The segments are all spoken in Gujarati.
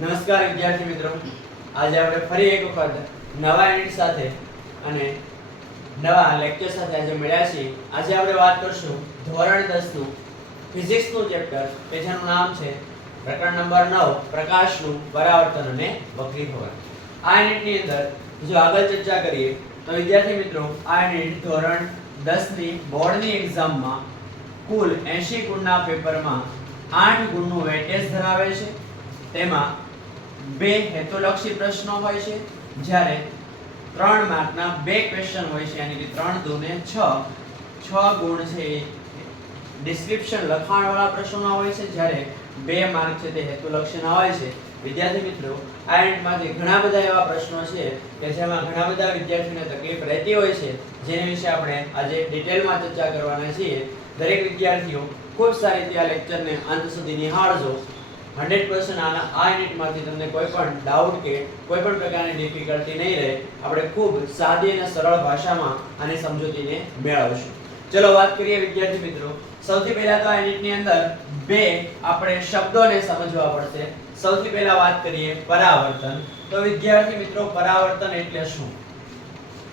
નમસ્કાર વિદ્યાર્થી મિત્રો, આજે આપણે ફરી એક વખત નવા યુનિટ સાથે અને નવા લેક્ચર સાથે આજે મળ્યા છીએ. આજે આપણે વાત કરશું ધોરણ 10 નું ફિઝિક્સ નું ચેપ્ટર કે જેનું નામ છે પ્રકરણ નંબર 9 પ્રકાશનું પરાવર્તન અને વક્રીભવન. આ યુનિટની અંદર જો આગળ ચર્ચા કરીએ તો વિદ્યાર્થી મિત્રો, આ યુનિટ ધોરણ 10 ની બોર્ડની એક્ઝામમાં કુલ 80 ગુણના પેપરમાં 8 ગુણનું વેટેજ ધરાવે છે. તેમાં બે હેતુલક્ષી પ્રશ્નો હોય છે, જ્યારે 3 માર્કના બે ક્વેશ્ચન હોય છે, યાની કે 3 દુને 6 ગુણ છે એ ડિસ્ક્રિપ્શન લખાણ વાળા પ્રશ્નોના હોય છે, જ્યારે 2 માર્ક છે તે હેતુલક્ષીના હોય છે. વિદ્યાર્થી મિત્રો, આ યુનિટમાંથી ઘણા બધા એવા પ્રશ્નો છે કે જેમાં ઘણા બધા વિદ્યાર્થીઓને તકલીફ રહેતી હોય છે, જેના વિશે આપણે આજે ડિટેલમાં ચર્ચા કરવાના છીએ. દરેક વિદ્યાર્થીઓ ખૂબ સારી રીતે આ લેક્ચરને અંત સુધી નિહાળજો. 100% આ યુનિટમાંથી તમને કોઈ પણ ડાઉટ કે કોઈ પણ પ્રકારની ડિફિકલ્ટી નહીં રહે. આપણે ખૂબ સાદી અને સરળ ભાષામાં આની સમજૂતીને મેળવશું. ચલો વાત કરીએ વિદ્યાર્થી મિત્રો. સૌથી પહેલા તો આ યુનિટની અંદર બે આપણે શબ્દોને સમજવા પડશે. સૌથી પહેલા વાત કરીએ પરાવર્તન. તો વિદ્યાર્થી મિત્રો, પરાવર્તન એટલે શું?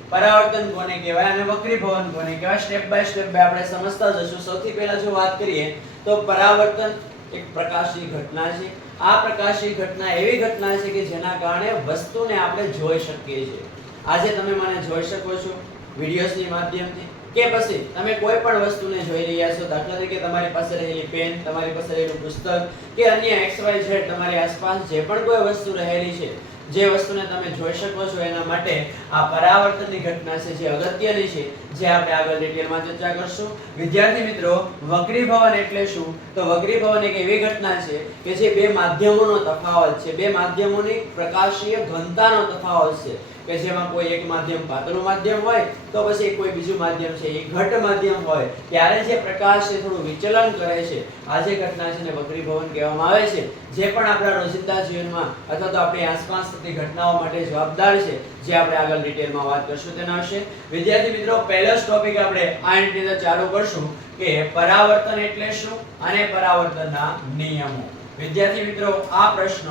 પરાવર્તન કોને કહેવાય અને વક્રીભવન કોને કહેવાય? સ્ટેપ બાય સ્ટેપ આપણે સમજતા જશું. સૌથી પહેલા જો વાત કરીએ તો પરાવર્તન એક પ્રકાશી ઘટના છે. આ પ્રકાશી ઘટના એવી ઘટના છે કે જેના કારણે વસ્તુને આપણે જોઈ શકીએ છીએ. આજે તમે મને જોઈ શકો છો વિડિયોઝની માધ્યમથી, કે પછી તમે કોઈ પણ વસ્તુને જોઈ રહ્યા છો. દાખલા તરીકે તમારી પાસે રહેલી પેન, તમારી પાસે રહેલું પુસ્તક કે અન્ય XYZ તમારી આસપાસ જે પણ કોઈ વસ્તુ રહેલી છે, જે વસ્તુને તમે જોઈ શકો છો, એના માટે આ પરાવર્તનની ઘટના છે જે અગત્યની છે, જે આપણે આગળ ડિટેલમાં ચર્ચા કરશું. વિદ્યાર્થી મિત્રો, વક્રીભવન એટલે શું? તો વક્રીભવન એક એવી ઘટના છે કે જે બે માધ્યમોનો તફાવત છે, બે માધ્યમોની પ્રકાશીય ઘનતાનો તફાવત છે, કે જેમાં કોઈ એક માધ્યમ પાતળું માધ્યમ હોય તો પછી કોઈ બીજું માધ્યમ છે એ ઘટ માધ્યમ હોય, ત્યારે જે પ્રકાશ છે થોડું વિચલન કરે છે, આ જે ઘટના છે ને વક્રીભવન કહેવામાં આવે છે. જે પણ આપણા રોજિંદા જીવનમાં અથવા તો આપણી આસપાસ થતી ઘટનાઓ માટે જવાબદાર છે, જે આપણે આગળ ડિટેલમાં વાત કરશું તેના વિશે. વિદ્યાર્થી મિત્રો, પહેલો ટોપિક આપણે આ યુનિટની અંદર ચાલુ કરશું કે પરાવર્તન એટલે શું અને પરાવર્તનના નિયમો. વિદ્યાર્થી મિત્રો, આ પ્રશ્ન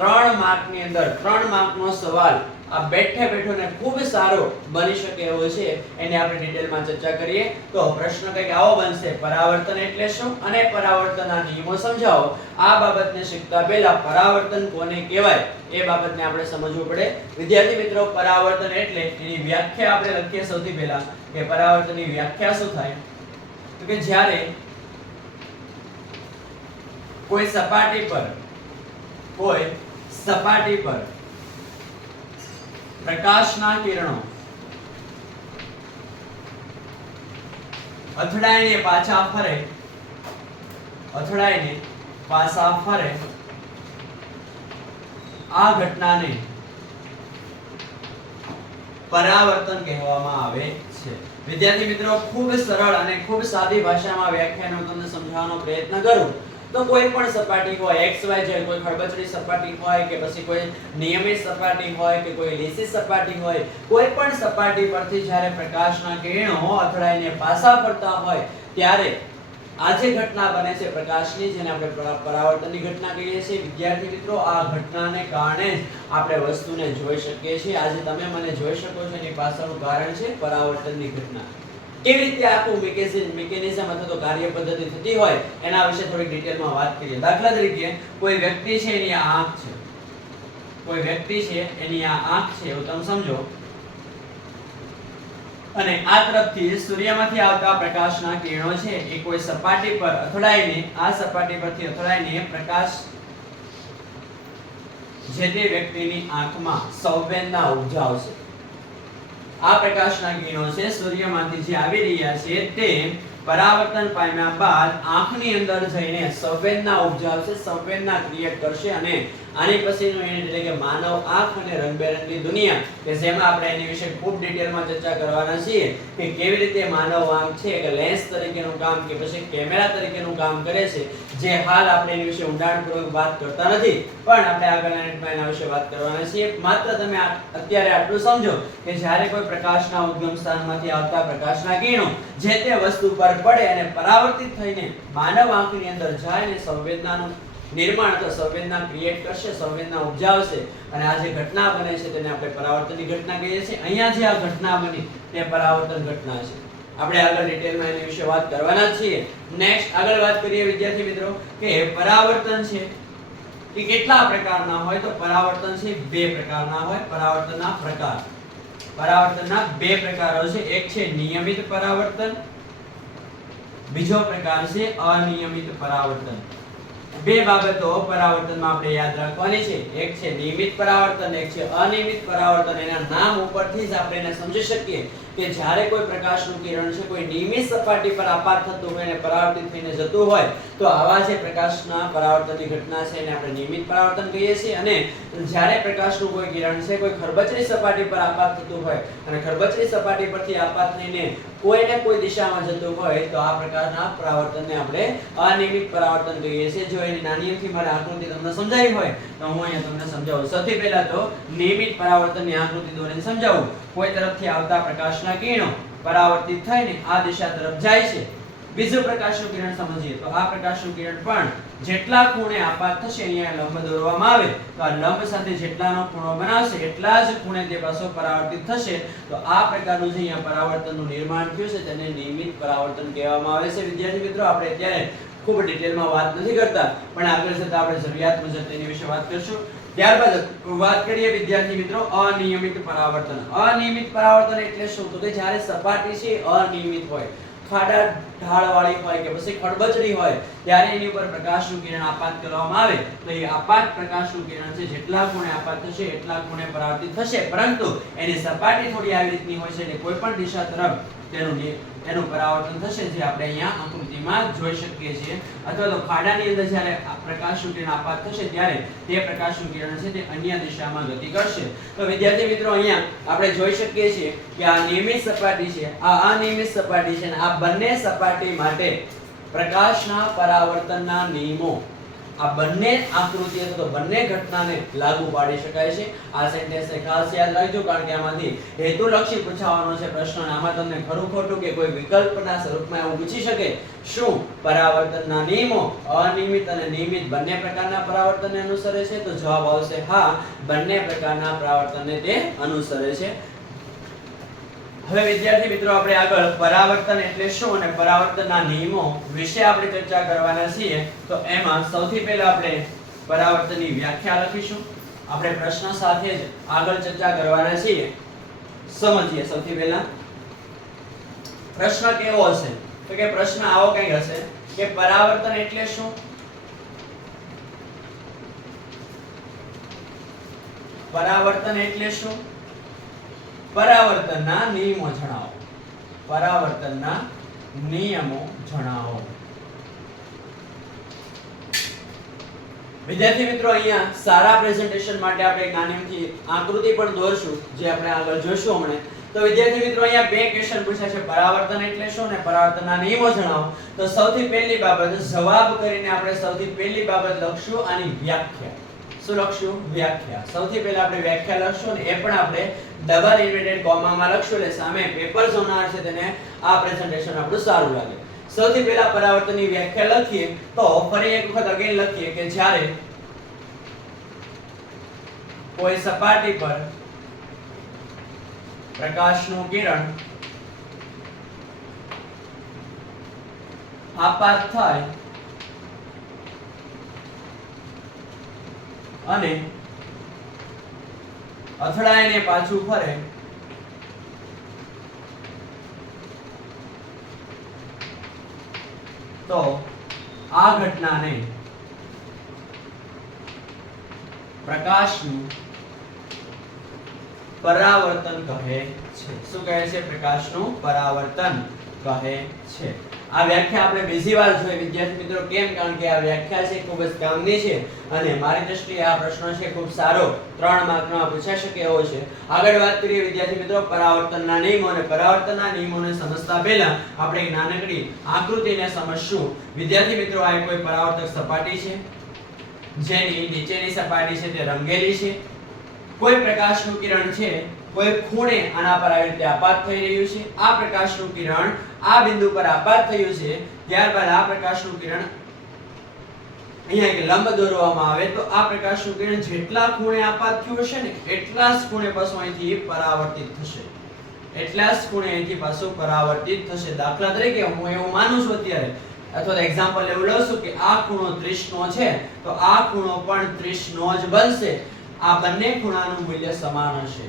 3 માર્કની અંદર 3 માર્કનો સવાલ આ બેઠે બેઠો ને ખૂબ સારો બની શકે એવો છે, એને આપણે ડિટેલમાં ચર્ચા કરીએ. તો પ્રશ્ન કંઈક આવો બનશે: પરાવર્તન એટલે શું અને પરાવર્તનના નિયમો સમજાવો. આ બાબતને શીખતા પહેલા પરાવર્તન કોને કહેવાય એ બાબતને આપણે સમજવું પડે. વિદ્યાર્થી મિત્રો, પરાવર્તન એટલે એની વ્યાખ્યા આપણે લખીએ સૌથી પહેલા કે પરાવર્તનની વ્યાખ્યા શું થાય? તો કે જ્યારે કોઈ સપાટી પર પ્રકાશના કિરણો અથડાઈને પાછા ફરે, આ ઘટનાને પરાવર્તન કહેવામાં આવે છે. વિદ્યાર્થી મિત્રો, ખૂબ સરળ અને ખૂબ સાદી ભાષામાં વ્યાખ્યાને હું તમને સમજાવવાનો પ્રયત્ન કરું તો કોઈ પણ સપાટી હોય XYZ, કોઈ ખડબચડી સપાટી હોય કે પછી કોઈ નિયમિત સપાટી હોય કે કોઈ લીસી સપાટી હોય, કોઈ પણ સપાટી પરથી જ્યારે પ્રકાશના કિરણો અથડાઈને પાછા ફરતા હોય ત્યારે આ જે ઘટના બને છે પ્રકાશની, જેને આપણે પરાવર્તનની ઘટના કહીએ છીએ. વિદ્યાર્થી મિત્રો, આ ઘટનાને કારણે જ આપણે વસ્તુને જોઈ શકીએ છીએ. આજે તમે મને જોઈ શકો છો એની પાછળનું કારણ છે પરાવર્તનની ઘટના. કેવી રીતે આખું મિકેનિઝમ અથવા તો કાર્ય પદ્ધતિ થતી હોય એના વિશે થોડી ડિટેલમાં વાત કરીએ. દાખલા તરીકે કોઈ વ્યક્તિ છે એની આ આંખ છે, એવું તમે સમજો, અને આ તરફથી સૂર્યમાંથી આવતા પ્રકાશના કિરણો છે એ કોઈ સપાટી પર અથડાઈને, આ સપાટી પરથી અથડાઈને પ્રકાશ જે તે વ્યક્તિની આંખમાં સંવેદના ઉપજાવશે. આ પ્રકાશના કિરણો છે સૂર્યમાંથી જે આવી રહ્યા છે તે પરાવર્તન પામ્યા બાદ આંખની અંદર જઈને સંવેદના ઉપજાવશે, સંવેદના ક્રિએટ કરશે, અને આની પછીનું યુનિટ એટલે કે માનવ આંખ અને રંગબેરંગી દુનિયા, કે જેમાં આપણે એની વિશે ખૂબ ડિટેલમાં ચર્ચા કરવાના છીએ કે કેવી રીતે માનવ આંખ છે કે લેન્સ તરીકેનું કામ કે પછી કેમેરા તરીકેનું કામ કરે છે. જે હાલ આપણે એની વિશે ઊંડાણપૂર્વક વાત કરતા નથી, પણ આપણે આગળના યુનિટમાં એના વિશે વાત કરવાના છીએ. માત્ર તમે અત્યારે આટલું સમજો કે જ્યારે કોઈ પ્રકાશના ઉદ્ગમ સ્થાનમાંથી આવતા પ્રકાશના કિરણો જે તે વસ્તુ પર પડે અને પરાવર્તિત થઈને માનવ આંખની અંદર જાય અને સંવેદનાનું નિર્માણ અથવા સંવેદના ક્રિએટ કરશે, સંવેદના ઉપજાવશે અને આ જે ઘટના બને છે તેને આપણે પરાવર્તનની ઘટના કહીએ છીએ. અહીંયા જે આ ઘટના બની તે પરાવર્તન ઘટના છે. આપણે આગળ ડિટેલમાં એની વિશે વાત કરવાના છીએ. નેક્સ્ટ આગળ વાત કરીએ વિદ્યાર્થી મિત્રો કે પરાવર્તન છે કે કેટલા પ્રકારના હોય, તો પરાવર્તન છે બે પ્રકારના હોય. પરાવર્તનના પ્રકાર, પરાવર્તનના બે પ્રકારો છે. એક છે નિયમિત પરાવર્તન, બીજો પ્રકાર છે અનિયમિત પરાવર્તન. બે બાબતો પરાવર્તનમાં આપણે યાદ રાખવાની છે. એક છે નિયમિત પરાવર્તન, એક છે અનિયમિત પરાવર્તન. એના નામ ઉપરથી જ આપણે એને સમજી શકીએ કે જ્યારે કોઈ પ્રકાશનું કિરણ છે કોઈ નિયમિત સપાટી પર આપાત થતું હોય અને પરાવર્તિત થઈને જતું હોય તો આવા જે પ્રકાશના પરાવર્તનની ઘટના છે એને આપણે નિયમિત પરાવર્તન કહીએ છીએ. અને જ્યારે પ્રકાશનું કોઈ કિરણ છે કોઈ ખરબચડી સપાટી પર આપાત થતું હોય અને ખરબચડી સપાટી પરથી આપાત થઈને કોઈને કોઈ દિશામાં જતું હોય તો આ પ્રકારના પરાવર્તનને આપણે અનિયમિત પરાવર્તન કહીએ છીએ. જો એની નાની અમથી મારે આકૃતિ તમને સમજાવી હોય તો હું અહીંયા તમને સમજાવું. સૌથી પહેલા તો નિયમિત પરાવર્તનની આકૃતિ દોરીને સમજાવું. કોઈ તરફથી આવતા પ્રકાશના કિરણો પરાવર્તિત થઈને આ દિશા તરફ જાય છે. બીજું પ્રકાશનું કિરણ સમજીએ તો આ પ્રકાશનું કિરણ પણ જેટલા ખૂણે આપાત થશે, અહીંયા લંબ દોરવામાં આવે તો આ લંબ સાથે જેટલાનો ખૂણો બનાવશે એટલા જ ખૂણે તે પાછો પરાવર્તિત થશે. તો આ પ્રકારનું જે અહીંયા પરાવર્તનનું નિર્માણ થયું છે તેને નિયમિત પરાવર્તન કહેવામાં આવે છે. વિદ્યાર્થી મિત્રો આપણે અત્યારે ખૂબ ડિટેલમાં વાત નથી કરતા પણ આગળ જતા આપણે જરૂરિયાત મુજબ તેની વિશે વાત કરશું. ત્યારબાદ વાત કરીએ વિદ્યાર્થી મિત્રો અનિયમિત પરાવર્તન. અનિયમિત પરાવર્તન એટલે શું? તો કે જ્યારે સપાટી છે અનિયમિત હોય, ખાડા ઢાળવાળી હોય કે પછી ખડબચડી હોય ત્યારે એની ઉપર પ્રકાશનું કિરણ આપાત કરવામાં આવે તો એ આપાત પ્રકાશનું કિરણ છે જેટલા ખૂણે આપાત થશે એટલા ખૂણે પરાવર્તિત થશે. પરંતુ એની સપાટી થોડી આવી રીતની હોય છે એટલે કોઈ પણ દિશા તરફ તેનું પરાવર્તન થશે જે આપણે અહીંયા આકૃતિમાં જોઈ શકીએ છીએ. અથવા તો ખાડાની અંદર જ્યારે પ્રકાશનું કિરણ આપાત થશે ત્યારે તે પ્રકાશનું કિરણ છે તે અન્ય દિશામાં ગતિ કરશે. તો વિદ્યાર્થી મિત્રો અહીંયા આપણે જોઈ શકીએ છીએ કે આ નિયમિત સપાટી છે, આ અનિયમિત સપાટી છે અને આ બંને સપાટી માટે પ્રકાશના પરાવર્તનના નિયમો આ બંને આકૃતિ અથવા તો બંને ઘટનાને લાગુ પાડી શકાય છે. આ સેન્ટેન્સને ખાસ યાદ રાખજો કારણ કે આમાંથી હેતુલક્ષી પૂછાવાનો છે પ્રશ્ન અને આમાં તમને ખરું ખોટું કે કોઈ વિકલ્પના સ્વરૂપમાં એવું પૂછી શકે શું પરાવર્તનના નિયમો અનિયમિત અને નિયમિત બંને પ્રકારના પરાવર્તનને અનુસરે છે? તો જવાબ આવશે હા, બંને પ્રકારના પરાવર્તનને તે અનુસરે છે. હવે વિદ્યાર્થી મિત્રો આપણે આગળ પરાવર્તન એટલે શું અને પરાવર્તનના નિયમો વિશે આપણે ચર્ચા કરવાના છીએ. તો એમાં સૌથી પહેલા આપણે પરાવર્તનની વ્યાખ્યા લખીશું. આપણે પ્રશ્ન સાથે જ આગળ ચર્ચા કરવાના છીએ. સમજીએ સૌથી પહેલા પ્રશ્ન કેવો હશે? તો કે પ્રશ્ન આવો કંઈક હશે કે પરાવર્તન એટલે શું? પરાવર્તન એટલે શું? પરાવર્તનના નિયમો જણાવો. પરાવર્તનના નિયમો જણાવો. વિદ્યાર્થી મિત્રો અહીંયા સારા પ્રેઝન્ટેશન માટે આપણે એક નાની આકૃતિ પણ દોરશું જે આપણે આગળ જોઈશું હમણાં. તો વિદ્યાર્થી મિત્રો અહીંયા બે ક્વેશ્ચન પૂછ્યા છે પરાવર્તન એટલે શું અને પરાવર્તનના નિયમો જણાવો. તો સૌથી પહેલી બાબત જવાબ કરીને આપણે સૌથી પહેલી બાબત લખશું આની વ્યાખ્યા. શું લખશું? વ્યાખ્યા. સૌથી પહેલા આપણે વ્યાખ્યા લખશું અને એ પણ આપણે ડબલ ઇન્વર્ટેડ કોમામાં લખશું એટલે સામે પેપર જોનાર છે તેને આ પ્રેઝન્ટેશન આપણું સારું લાગે. સૌથી પહેલા પરાવર્તનની વ્યાખ્યા લખીએ તો ફરી એક વખત અગેન લખીએ કે જ્યારે કોઈ સપાટી પર પ્રકાશનું કિરણ આપાત થાય અને અથડાઈને પાછું ફરે તો આ ઘટનાને પ્રકાશનું પરાવર્તન કહે છે. શું કહે છે? પ્રકાશનું પરાવર્તન કહે છે. આ વ્યાખ્યા આપણે બીજી વાર જોઈ વિદ્યાર્થી મિત્રો. કેમ? કારણ કે આ વ્યાખ્યા છે ખૂબ જ કામની છે અને મારી દ્રષ્ટિએ આ પ્રશ્ન છે ખૂબ સારો 3 માર્કમાં પૂછાઈ શકે એવો છે. આગળ વાત કરીએ વિદ્યાર્થી મિત્રો પરાવર્તનના નિયમો અને પરાવર્તનના નિયમોને સમજતા પહેલા આપણે એક નાનકડી આકૃતિને સમજશું. વિદ્યાર્થી મિત્રો આ કોઈ પરાવર્તક સપાટી છે જેની નીચેની સપાટી છે તે રંગેલી છે. કોઈ પ્રકાશનું કિરણ છે કોઈ ખૂણે આના પર આવી રીતે આપાત થઈ રહ્યું છે. આ પ્રકાશનું કિરણ આ બિંદુ પર આપાત થયું છે. ત્યારબાદ આ પ્રકાશનું કિરણ અહીંયા એક લંબ દોરવામાં આવે તો આ પ્રકાશનું કિરણ જેટલા ખૂણે આપાત થયું હશે ને એટલા જ ખૂણે પાછું અહીંથી પરાવર્તિત થશે, એટલા જ ખૂણે અહીંથી પાછું પરાવર્તિત થશે. દાખલા તરીકે હું એવું માનું છું અત્યારે, અથવા તો એક્ઝામ્પલ એવું લઉં છું કે આ ખૂણો 30 નો છે તો આ ખૂણો પણ 30 નો જ બનશે. આ બંને ખૂણાનું મૂલ્ય સમાન હશે.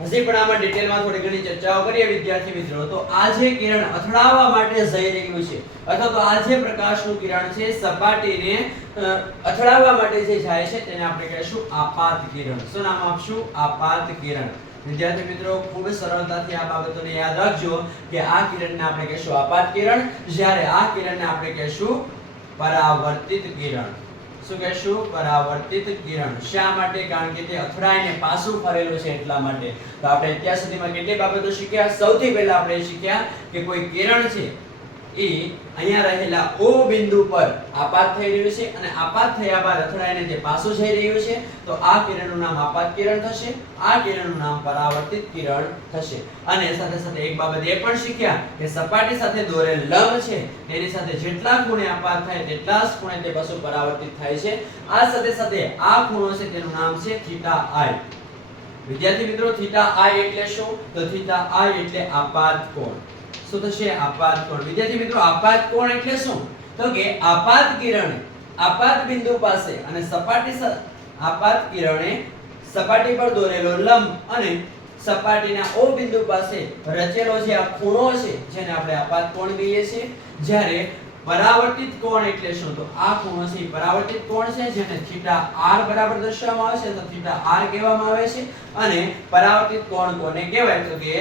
હજી પણ આમાં ડિટેલમાં થોડી ઘણી ચર્ચાઓ કરીએ વિદ્યાર્થી મિત્રો. તો આ જે કિરણ અથડાવવા માટે જઈ રહ્યું છે, અથવા તો આ જે પ્રકાશનું કિરણ છે સપાટીને અથડાવવા માટે જે જાય છે તેને આપણે કહીશું આપાત કિરણ. શું નામ આપશું? આપાત કિરણ. વિદ્યાર્થી મિત્રો ખૂબ સરળતાથી આ બાબતોને યાદ રાખજો કે આ કિરણને આપણે કહીશું આપાત કિરણ, જ્યારે આ કિરણને આપણે કહીશું પરાવર્તિત કિરણ. શું કહીશું? પરાવર્તિત કિરણ. શા માટે? કારણ કે તે અથડાઈને પાછું ફરેલું છે એટલા માટે. તો આપણે અત્યાર સુધીમાં કેટલી બાબતો શીખ્યા? સૌથી પહેલા આપણે શીખ્યા કે કોઈ કિરણ છે એ અહીંયા રહેલા O બિંદુ પર આપાત થઈ રહ્યું છે અને આપાત થયા બાદ અથડાઈને તે પાછું જઈ રહ્યું છે તો આ કિરણનું નામ આપાત કિરણ થશે, આ કિરણનું નામ પરાવર્તિત કિરણ થશે. અને સાથે સાથે એક બાબત એ પણ શીખ્યા કે સપાટી સાથે દોરેલ લંબ છે તેની સાથે જેટલા ખૂણે આપાત થાય તેટલા જ ખૂણે તે પાછું પરાવર્તિત થાય છે. આ સાથે સાથે આ ખૂણો છે તેનું નામ છે થીટા i. વિદ્યાર્થી મિત્રો થીટા i એટલે શું? તો થીટા i એટલે આપાત કોણ. શું થશે? આપાત કોણ. વિદ્યાર્થી મિત્રો આપાત કોણ એટલે શું? તો કે આપાત કિરણે આપાત બિંદુ પાસે અને આપાત કિરણે સપાટી પર દોરેલો લંબ અને સપાટીના O બિંદુ પાસે રચેલો જે આ ખૂણો છે જેને આપણે આપાત કોણ કહીએ છીએ. જ્યારે પરાવર્તિત કોણ એટલે શું? તો આ ખૂણો છે પરાવર્તિત કોણ છે જેને થીટા r બરાબર દર્શાવવામાં આવે છે, તો થીટા r કહેવામાં આવે છે. અને પરાવર્તિત કોણ કોને કહેવાય? તો કે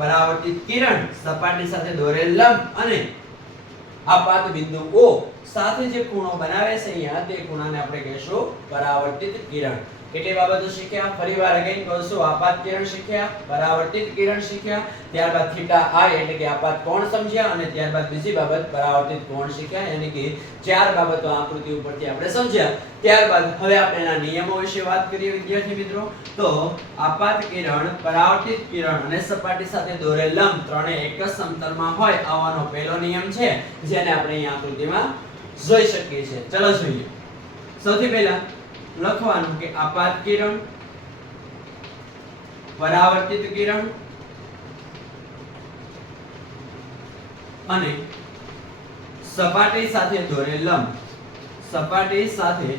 પરાવર્તિત કિરણ સપાટી સાથે દોરેલ લંબ અને આપાત બિંદુ O સાથે જે ખૂણો બનાવે છે અહીંયા તે ખૂણાને આપણે કહીશું પરાવર્તિત કિરણ. કેટલી બાબતો શીખ્યા? ફરીવાર અગેન કહું છું. આપાત કિરણ શીખ્યા, પરાવર્તિત કિરણ શીખ્યા, ત્યારબાદ થીટા i એટલે કે આપાત કોણ સમજ્યા અને ત્યારબાદ બીજી બાબત પરાવર્તિત કોણ શીખ્યા. યાની કે ચાર બાબતો આકૃતિ ઉપરથી આપણે સમજ્યા. ત્યારબાદ હવે આપણે એના નિયમો વિશે વાત કરીએ વિદ્યાર્થી મિત્રો. તો આપાત કિરણ, પરાવર્તિત કિરણ અને સપાટી સાથે દોરેલ લંબ ત્રણેય એક જ સમતલમાં હોય આવવાનો પહેલો નિયમ છે જેને આપણે અહીં આકૃતિમાં જોઈ શકીએ છીએ. ચલો જોઈએ. સૌથી પહેલા લખવાનું કે આપાત કિરણ, પરાવર્તિત કિરણ અને સપાટી સાથે દોરેલ લંબ, સપાટી સાથે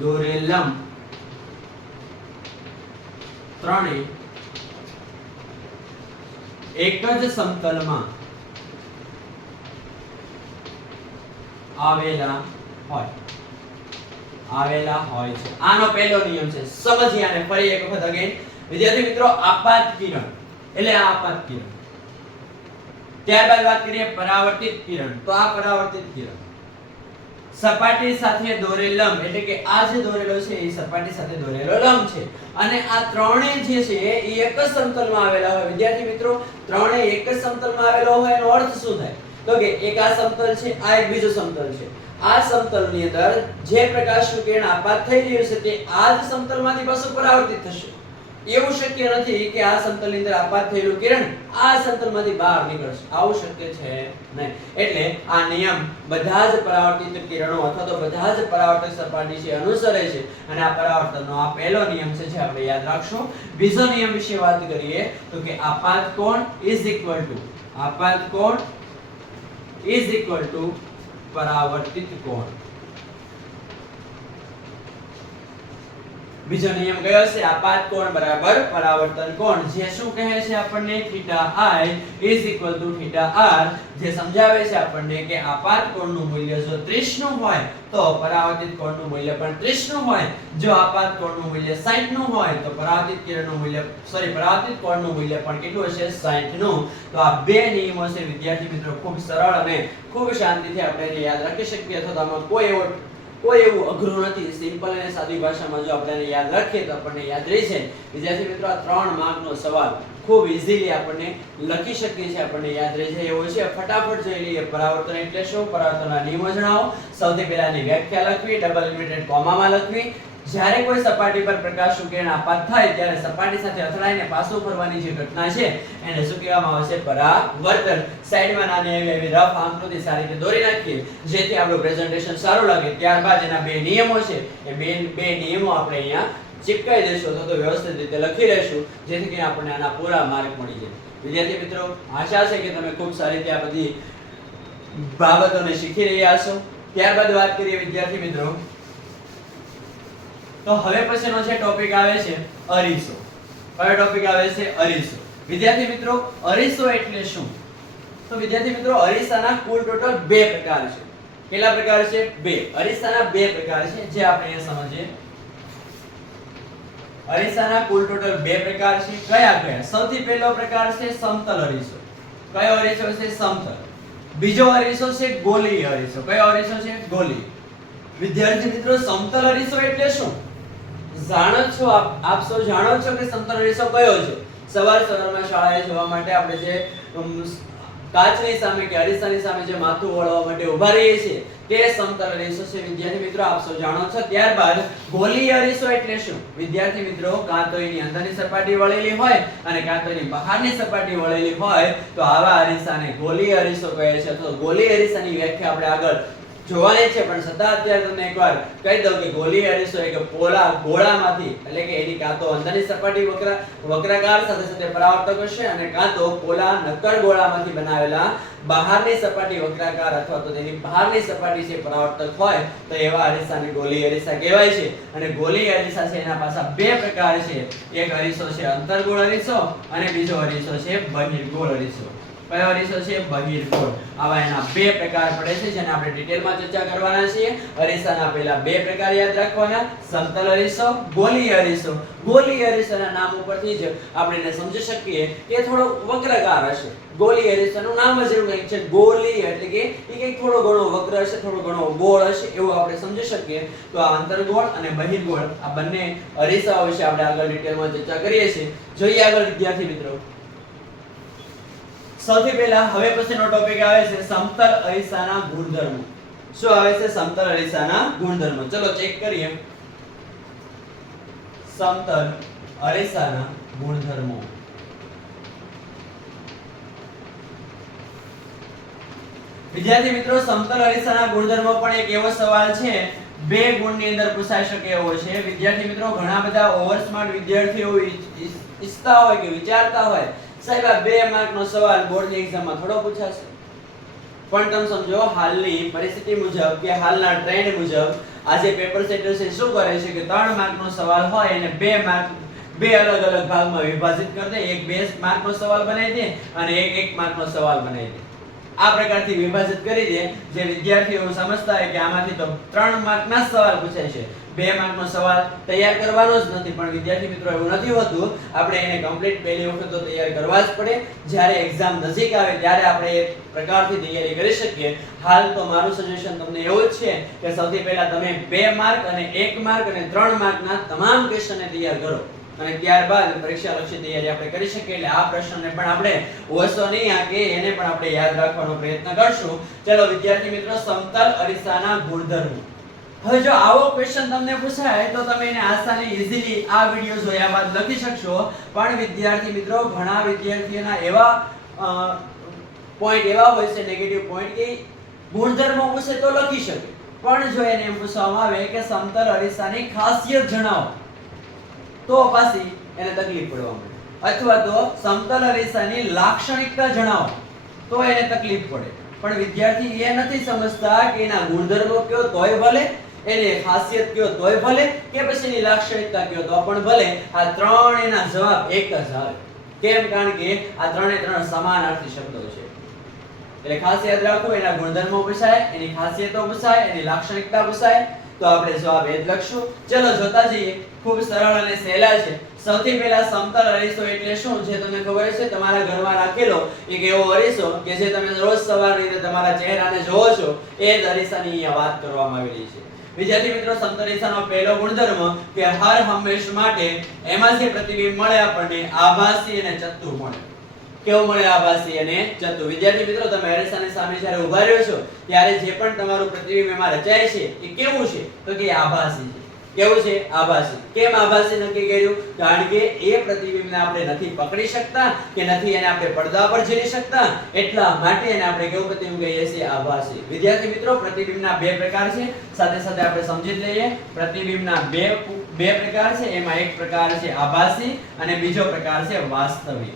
દોરેલ લંબ ત્રણેય એક જ સમતલમાં આવેલા હોય છે. આનો પહેલો નિયમ છે. સમજીએ આને ફરી એક વખત અગેન. વિદ્યાર્થી મિત્રો આપાત કિરણ એટલે આ આપાત કિરણ. ત્યારબાદ વાત કરીએ પરાવર્તિત કિરણ. તો આ પરાવર્તિત કિરણ સપાટી સાથે દોરેલ લંબ એટલે કે આ જે દોરેલો છે એ સપાટી સાથે દોરેલો લંબ છે અને આ ત્રણેય જે છે એ એક જ સમતલમાં આવેલા હોય. વિદ્યાર્થી મિત્રો ત્રણેય એક જ સમતલમાં આવેલો હોય એનો અર્થ શું થાય? તો કે એક આ સમતલ છે, આ એક બીજો સમતલ છે. આ સમતલની અંદર જે પ્રકાશનું કિરણ આપાત થઈ રહ્યું છે તે આ જ સમતલમાંથી પાછું પરાવર્તિત થશે. એવું શક્ય નથી કે આ સમતલની અંદર આપાત થયેલું કિરણ આ સમતલમાંથી બહાર નીકળશે. આવું શક્ય છે નહીં. એટલે આ નિયમ બધા જ પરાવર્તિત કિરણો અથવા તો બધા જ પરાવર્તક સપાટી છે અનુસરે છે અને આ પરાવર્તનનો આ પહેલો નિયમ છે જે આપણે યાદ રાખશું. બીજો નિયમ વિશે વાત કરીએ તો કે આપાત કોણ ઇઝ ઇક્વલ ટુ પરાવર્તિત કોણ. બીજો નિયમ કયો છે? આપાત કોણ બરાબર પરાવર્તન કોણ. જે શું કહે છે આપણને? Theta i is equal to theta r. જે સમજાવે છે આપણને કે આપાત કોણનું મૂલ્ય જો 30 નું હોય તો પરાવર્તિત કોણનું મૂલ્ય પણ 30 નું હોય. જો આપાત કોણનું મૂલ્ય 60 નું હોય તો પરાવર્તિત કોણનું મૂલ્ય પણ કેટલું હશે? 60 નું. તો આ બે નિયમો છે વિદ્યાર્થી મિત્રો ખૂબ સરળ અને ખૂબ શાંતિથી આપણે યાદ રાખી શકીએ. તો આમાં કોઈ એવું અઘરું નથી. સિમ્પલ અને સાદી ભાષામાં જો આપણે યાદ રાખીએ તો આપણને યાદ રહે છે. વિદ્યાર્થી મિત્રો આ 3 માર્કનો સવાલ ખૂબ ઈઝીલી આપણને લખી શકીએ છીએ, આપણને યાદ રહે છે એવો છે. ફટાફટ જોઈ લઈએ. પરાવર્તન એટલે શું? પરાવર્તનના નિયમો જણાવો. સૌથી પહેલા એની વ્યાખ્યા લખવી, ડબલ ઇન્વર્ટેડ કોમામાં લખવી. જ્યારે કોઈ સપાટી પર પ્રકાશનું કિરણ આપાત થાય ત્યારે સપાટી સાથે અથડાઈને પાછું ફરવાની જે ઘટના છે એને શું કહેવામાં આવે છે? પરાવર્તન. સાઈડમાં નાની એવી રફ આકૃતિ સારી રીતે દોરી નાખીએ જેથી આપણું પ્રેઝન્ટેશન સારું લાગે. ત્યારબાદ એના બે નિયમો છે એ બે નિયમો આપણે અહીંયા ચિપકાઈ દેશું અથવા તો વ્યવસ્થિત રીતે લખી લેશું જેથી કરીને આપણને આના પૂરા માર્ક મળી જાય. વિદ્યાર્થી મિત્રો, આશા છે કે તમે ખૂબ સારી રીતે આ બધી બાબતોને શીખી રહ્યા છો. ત્યારબાદ વાત કરીએ વિદ્યાર્થી મિત્રો, તો હવે પછીનો જે ટોપિક આવે છે અરીસો. કયો ટોપિક આવે છે? અરીસો. વિદ્યાર્થી મિત્રો, અરીસો એટલે શું? તો વિદ્યાર્થી મિત્રો, અરીસાના કુલ ટોટલ બે પ્રકાર છે. કેટલા પ્રકાર છે? બે. અરીસાના બે પ્રકાર છે જે આપણે અહીંયા સમજીએ. અરીસાના કુલ ટોટલ બે પ્રકાર છે. કયા કયા? સૌથી પહેલો પ્રકાર છે સમતલ અરીસો. કયો અરીસો છે? સમતલ. બીજો અરીસો છે ગોલીય અરીસો. કયો અરીસો છે? ગોલીય. વિદ્યાર્થી મિત્રો, સમતલ અરીસો એટલે શું? જાણો છો આપ સૌ જાણો છો કે સમતલ અરીસો કયો છે? સવારમાં શાળાએ જવા માટે આપણે જે કાચની સામે કે અરીસાની સામે જે માથું વળવા માટે ઊભા રહીએ છીએ તે સમતલ અરીસો છે. વિદ્યાર્થી મિત્રો, આપ સૌ જાણો છો. ત્યારબાદ ગોલીય અરીસો એટલે શું? વિદ્યાર્થી મિત્રો, કાં તો એની અંદરની સપાટી વળેલી હોય અને કાં તો એની બહારની સપાટી વળેલી હોય તો આવા અરીસાને ગોલીય અરીસો કહે છે. તો ગોલીય અરીસાની વ્યાખ્યા આપણે આગળ જોવાની છે, પણ છતાં અત્યારે તમને એકવાર કહી દઉં કે ગોલીય અરીસો એક પોલા ગોળામાંથી એટલે કે એની કાં તો અંદરની સપાટી વક્રાકાર સાથે સાથે પરાવર્તક હશે અને કાં તો પોલા નક્કર ગોળામાંથી બનાવેલા બહારની સપાટી વક્રાકાર અથવા તો તેની બહારની સપાટી છે પરાવર્તક હોય તો એવા અરીસાને ગોલીય અરીસા કહેવાય છે. અને ગોલીય અરીસા છે એના પાછા બે પ્રકાર છે. એક અરીસો છે અંતર્ગોળ અરીસો અને બીજો અરીસો છે બહિર્ગોળ અરીસો. કયો અરીસો છે? બહિર્ગોળ. આવા એના બે પ્રકાર પડે છે જેને આપણે ડિટેલમાં ચર્ચા કરવાના છીએ. અરીસાના પહેલા બે પ્રકાર યાદ રાખવાના, સમતલ અરીસો, ગોલીય અરીસો. ગોલીય અરીસાના નામ ઉપરથી જ આપણે એને સમજી શકીએ કે થોડો વક્રાકાર હશે. ગોલીય અરીસાનું નામ જ એવું કંઈક છે, ગોલી એટલે કે એ કંઈક થોડો ઘણો વક્ર હશે, થોડો ઘણો ગોળ હશે એવું આપણે સમજી શકીએ. તો આ અંતર્ગોળ અને બહિર્ગોળ આ બંને અરીસાઓ વિશે આપણે આગળ ડિટેલમાં ચર્ચા કરીએ છીએ. જોઈએ આગળ વિદ્યાર્થી મિત્રો. સૌથી પહેલા હવે પછીનો ટોપિક આવે છે સમતલ અરીસાના ગુણધર્મો. શું આવે છે? સમતલ અરીસાના ગુણધર્મો. ચલો ચેક કરીએ. સમતલ અરીસાના ગુણધર્મો. વિદ્યાર્થી મિત્રો, સમતલ અરીસાના ગુણધર્મો પણ એક એવો સવાલ છે બે ગુણની અંદર પૂછાઈ શકે એવો છે. વિદ્યાર્થી મિત્રો, ઘણા બધા ઓવર સ્માર્ટ વિદ્યાર્થીઓ ઈચ્છતા હોય કે વિચારતા હોય સાહેબ આ 2 માર્કનો સવાલ બોર્ડની એક્ઝામમાં થોડો પૂછાશે. પણ તમે સમજો હાલની પરિસ્થિતિ મુજબ કે હાલના ટ્રેન્ડ મુજબ આજે પેપર સેટર છે શું કરે છે કે 3 માર્કનો સવાલ હોય એને 2 માર્ક બે અલગ અલગ ભાગમાં વિભાજિત કરી દે. એક 2 માર્કનો સવાલ બનાવી દે અને એક 1 માર્કનો સવાલ બનાવી દે. આ પ્રકારથી વિભાજિત કરી દે જે વિદ્યાર્થીઓ સમજતા હોય કે આમાંથી તો 3 માર્કના સવાલ પૂછાય છે, 2 માર્કનો સવાલ તૈયાર કરવાનો જ નથી. પણ વિદ્યાર્થી મિત્રો એવું નથી હોતું. આપણે એને કમ્પ્લીટ પહેલી વખત તો તૈયાર કરવા જ પડે. જ્યારે એક્ઝામ નજીક આવે ત્યારે આપણે એક પ્રકારથી તૈયારી કરી શકીએ. હાલ તો મારું સજેશન તમને એવું જ છે કે સૌથી પહેલા તમે 2 માર્ક અને 1 માર્ક અને 3 માર્કના તમામ ક્વેશ્ચનને તૈયાર કરો અને ત્યારબાદ પરીક્ષાલક્ષી તૈયારી આપણે કરી શકીએ. એટલે આ પ્રશ્નને પણ આપણે ઓછો નહીં આકે એને પણ આપણે યાદ રાખવાનો પ્રયત્ન કરશું. ચલો વિદ્યાર્થી મિત્રો, સમતલ અરીસાના ગુણધર્મો. હવે જો આવો ક્વેશ્ચન તમને પૂછાય તો તમે એને આસાની ઈઝીલી આ વિડિયો જોયા બાદ લખી શકશો. પણ વિદ્યાર્થી મિત્રો, ઘણા વિદ્યાર્થીઓના એવા પોઈન્ટ એવા હોય છે નેગેટિવ પોઈન્ટ કે ગુણધર્મો પૂછે તો લખી શકે, પણ જો એને એમ પૂછવામાં આવે કે સમતલ અરીસાની ખાસિયત જણાવો તો પાછી એને તકલીફ પડવા માંડે. અથવા તો સમતલ અરીસાની લાક્ષણિકતા જણાવો તો એને તકલીફ પડે. પણ વિદ્યાર્થી એ નથી સમજતા કે એના ગુણધર્મો કયો તોય ભલે, એને ખાસિયત કયો તોય ભલે, કે પછી એની લાક્ષણિકતા કયો તો પણ ભલે. આ ત્રણ એના જવાબ એક જ આવે. કેમ? કારણ કે આ ત્રણે ત્રણ સમાનાર્થી શબ્દો છે. એટલે ખાસ યાદ રાખો, એના ગુણધર્મો પૂછાય, એની ખાસિયતો પૂછાય, એની લાક્ષણિકતા પૂછાય તો આપણે જવાબ એ જ લખશું. ચલો જોતા જઈએ. ખૂબ સરળ અને સહેલા છે. સૌથી પહેલા સમતલ અરીસો એટલે શું જે તમને ખબર છે? તમારા ઘરમાં રાખેલો એક એવો અરીસો કે જે તમે રોજ સવારની અંદર તમારા ચહેરાને જોવો છો એ જ અરીસાની અહીંયા વાત કરવામાં આવેલી છે. વિદ્યાર્થી મિત્રો, સમતલ અરીસાનો પહેલો ગુણધર્મ કે હર હંમેશ માટે એમાં જે પ્રતિબિંબ મળે આપણને આભાસી અને ચત્તુ મળે. કેવું મળે? આભાસી અને ચત્તુ. વિદ્યાર્થી મિત્રો, તમે અરીસાની સામે જ્યારે ઊભા રહ્યો છો ત્યારે જે પણ તમારું પ્રતિબિંબ એમાં રચાય છે એ કેવું છે? તો કે આભાસી છે. કેવું છે? આભાસી. કેમ આભાસી નક્કી કર્યું? કારણ કે એ પ્રતિબિંબને આપણે નથી પકડી શકતા કે નથી એને આપણે પડદા પર ઝીલી શકતા, એટલા માટે એને આપણે કેવું પ્રતિબિંબ કહીએ છીએ? આભાસી. વિદ્યાર્થી મિત્રો, પ્રતિબિંબના બે પ્રકાર છે, સાથે સાથે આપણે સમજી લઈએ. પ્રતિબિંબના બે પ્રકાર છે, એમાં એક પ્રકાર છે આભાસી અને બીજો પ્રકાર છે વાસ્તવિક.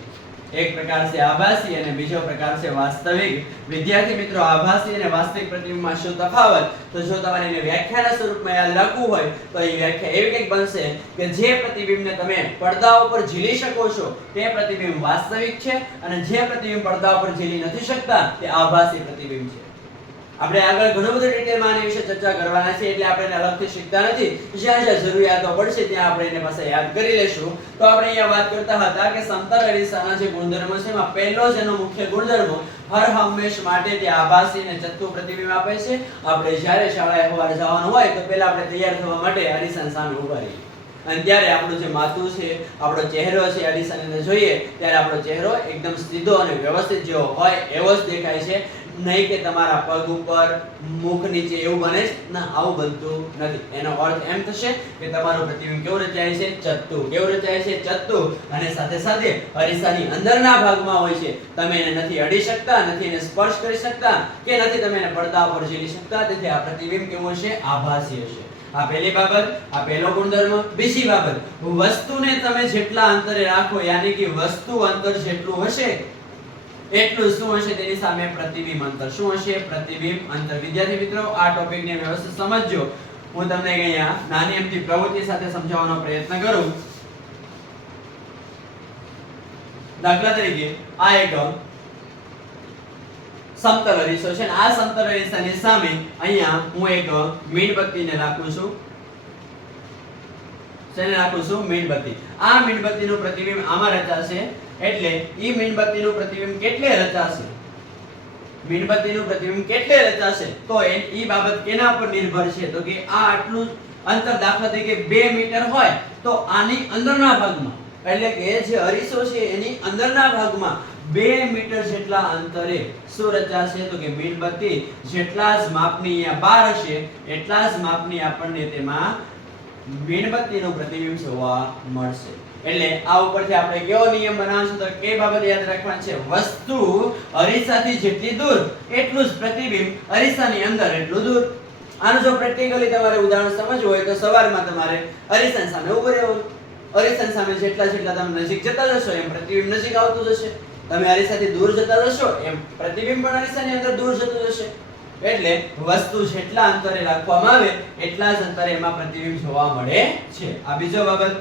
એક પ્રકાર છે આભાસી અને બીજો પ્રકાર છે વાસ્તવિક. વિદ્યાર્થી મિત્રો, આભાસી અને વાસ્તવિક પ્રતિબિંબમાં શું તફાવત? તો જો તમારે એને વ્યાખ્યાના સ્વરૂપમાં યાદ રાખવું હોય તો એ વ્યાખ્યા એવી કંઈક બનશે કે જે પ્રતિબિંબને તમે પડદા ઉપર ઝીલી શકો છો તે પ્રતિબિંબ વાસ્તવિક છે, અને જે પ્રતિબિંબ પડદા ઉપર ઝીલી નથી શકતા તે આભાસી પ્રતિબિંબ છે. આપણે આગળ ઘણું બધું ડિટેલમાં આની વિશે ચર્ચા કરવાના છે, એટલે આપણે એને અલગથી શીખતા નથી. જ્યાં જ્યાં જરૂરિયાતો પડશે ત્યાં આપણે એને પાસે યાદ કરી લેશું. તો આપણે અહીંયા વાત કરતા હતા કે સમતલ અરીસાના જે ગુણધર્મો છે એમાં પહેલો જ એનો મુખ્ય ગુણધર્મ હર હંમેશ માટે તે આભાસી અને ચત્તુ પ્રતિબિંબ આપે છે. આપણે જ્યારે શાળાએ સવારે જવાનું હોય તો પહેલા આપણે તૈયાર થવા માટે અરીસાની સામે ઊભા રહીએ, અને ત્યારે આપણું જે માથું છે, આપણો ચહેરો છે, અરીસાની અંદર જોઈએ ત્યારે આપણો ચહેરો એકદમ સીધો અને વ્યવસ્થિત જેવો હોય એવો જ દેખાય છે, નહીં કે તમારા પગ ઉપર, મુખ નીચે એવું બને છે. ના, આવું બનતું નથી. એનો અર્થ એમ થશે કે તમારું પ્રતિબિંબ કેવું રચાય છે? ચત્તુ. કેવું રચાય છે? ચત્તુ. અને સાથે સાથે અરીસાની અંદરના ભાગમાં હોય છે. તમે એને નથી અડી શકતા, નથી એને સ્પર્શ કરી શકતા કે નથી તમે એને પડદા ઉપર ઝીલી શકતા. તેથી આ પ્રતિબિંબ કેવું હશે? આભાસી હશે. આ પહેલી બાબત, આ પહેલો ગુણધર્મ. બીજી બાબત, વસ્તુને તમે જેટલા અંતરે રાખો, યાની કે વસ્તુ અંતર જેટલું હશે એટલું શું હશે? તેની સામે પ્રતિબિંબ અંતર. શું હશે? પ્રતિબિંબ અંતર. વિદ્યાર્થી મિત્રો, આ ટોપિકને વ્યવસ્થિત સમજજો. હું તમને અહીંયા નાની એમથી પ્રવૃત્તિ સાથે સમજાવવાનો પ્રયત્ન કરું. દાખલા તરીકે આ એક સમતલ અરીસો છે, અને આ સમતલ અરીસાની સામે અહીંયા હું એક મીણબત્તીને રાખું છું. શેને રાખું છું? મીણબત્તી. આ મીણબત્તીનું પ્રતિબિંબ આમાં રચાશે, એટલે ઈ મીણબત્તીનું પ્રતિબિંબ કેટલે રચાશે? મીણબત્તીનું પ્રતિબિંબ કેટલે રચાશે? તો ઈ બાબત કેના પર નિર્ભર છે? તો કે આ આટલું અંતર, દાખલા તરીકે 2 મીટર હોય તો આની અંદરના ભાગમાં, એટલે કે જે અરીસો છે એની અંદરના ભાગમાં 2 મીટર જેટલા અંતરે શું રચાશે? તો કે મીણબત્તી જેટલા જ માપની અહીંયા બાર હશે એટલા જ માપની આપણને તેમાં મીણબત્તીનું પ્રતિબિંબ જોવા મળશે. એટલે આ ઉપરથી આપણે કેવો નિયમ બનાવશું? તો કે બાબત યાદ રાખવાની છે, વસ્તુ અરીસાથી જેટલી દૂર એટલું જ પ્રતિબિંબ અરીસાની અંદર એટલું દૂર. આનું જો પ્રેક્ટિકલી તમારે ઉદાહરણ સમજવું હોય તો સવારમાં તમારે અરીસાની સામે ઊભું રહેવું. અરીસાની સામે જેટલા તમે નજીક જતા જશો એમ પ્રતિબિંબ નજીક આવતું જશે. તમે અરીસાથી દૂર જતા જશો એમ પ્રતિબિંબ પણ અરીસાની અંદર દૂર જતું જશે. એટલે વસ્તુ જેટલા અંતરે રાખવામાં આવે એટલા જ અંતરે એમાં પ્રતિબિંબ જોવા મળે છે. આ બીજો બાબત.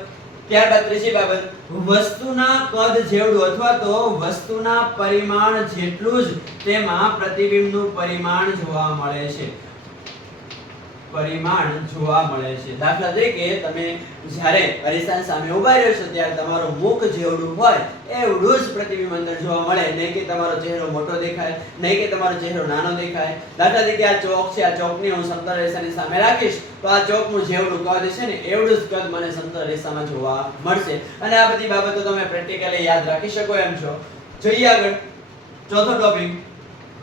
ત્યારબાદ ત્રીજી બાબત, વસ્તુના કદ જેવડું અથવા તો વસ્તુના પરિમાણ જેટલું જ તેમાં પ્રતિબિંબનું પરિમાણ જોવા મળે છે. પરિમાણ જોવા મળે છે. દાખલા તરીકે તમે જ્યારે અરીસાની સામે ઊભા રહ્યો છો ત્યારે તમારું મુખ જેવડું હોય એવડું જ પ્રતિબિંબ અંદર જોવા મળે, નહીં કે તમારો ચહેરો મોટો દેખાય, નહીં કે તમારો ચહેરો નાનો દેખાય. દાખલા તરીકે આ ચોક છે, આ ચોકની હું સમતલ અરીસાની સામે રાખીશ તો આ ચોકનું જેવડું કદ છે ને એવડું જ કદ મને સમતલ અરીસામાં જોવા મળશે. અને આ બધી બાબતો તમે પ્રેક્ટિકલી યાદ રાખી શકો એમ છો. જોઈએ આગળ ચોથો ટોપિક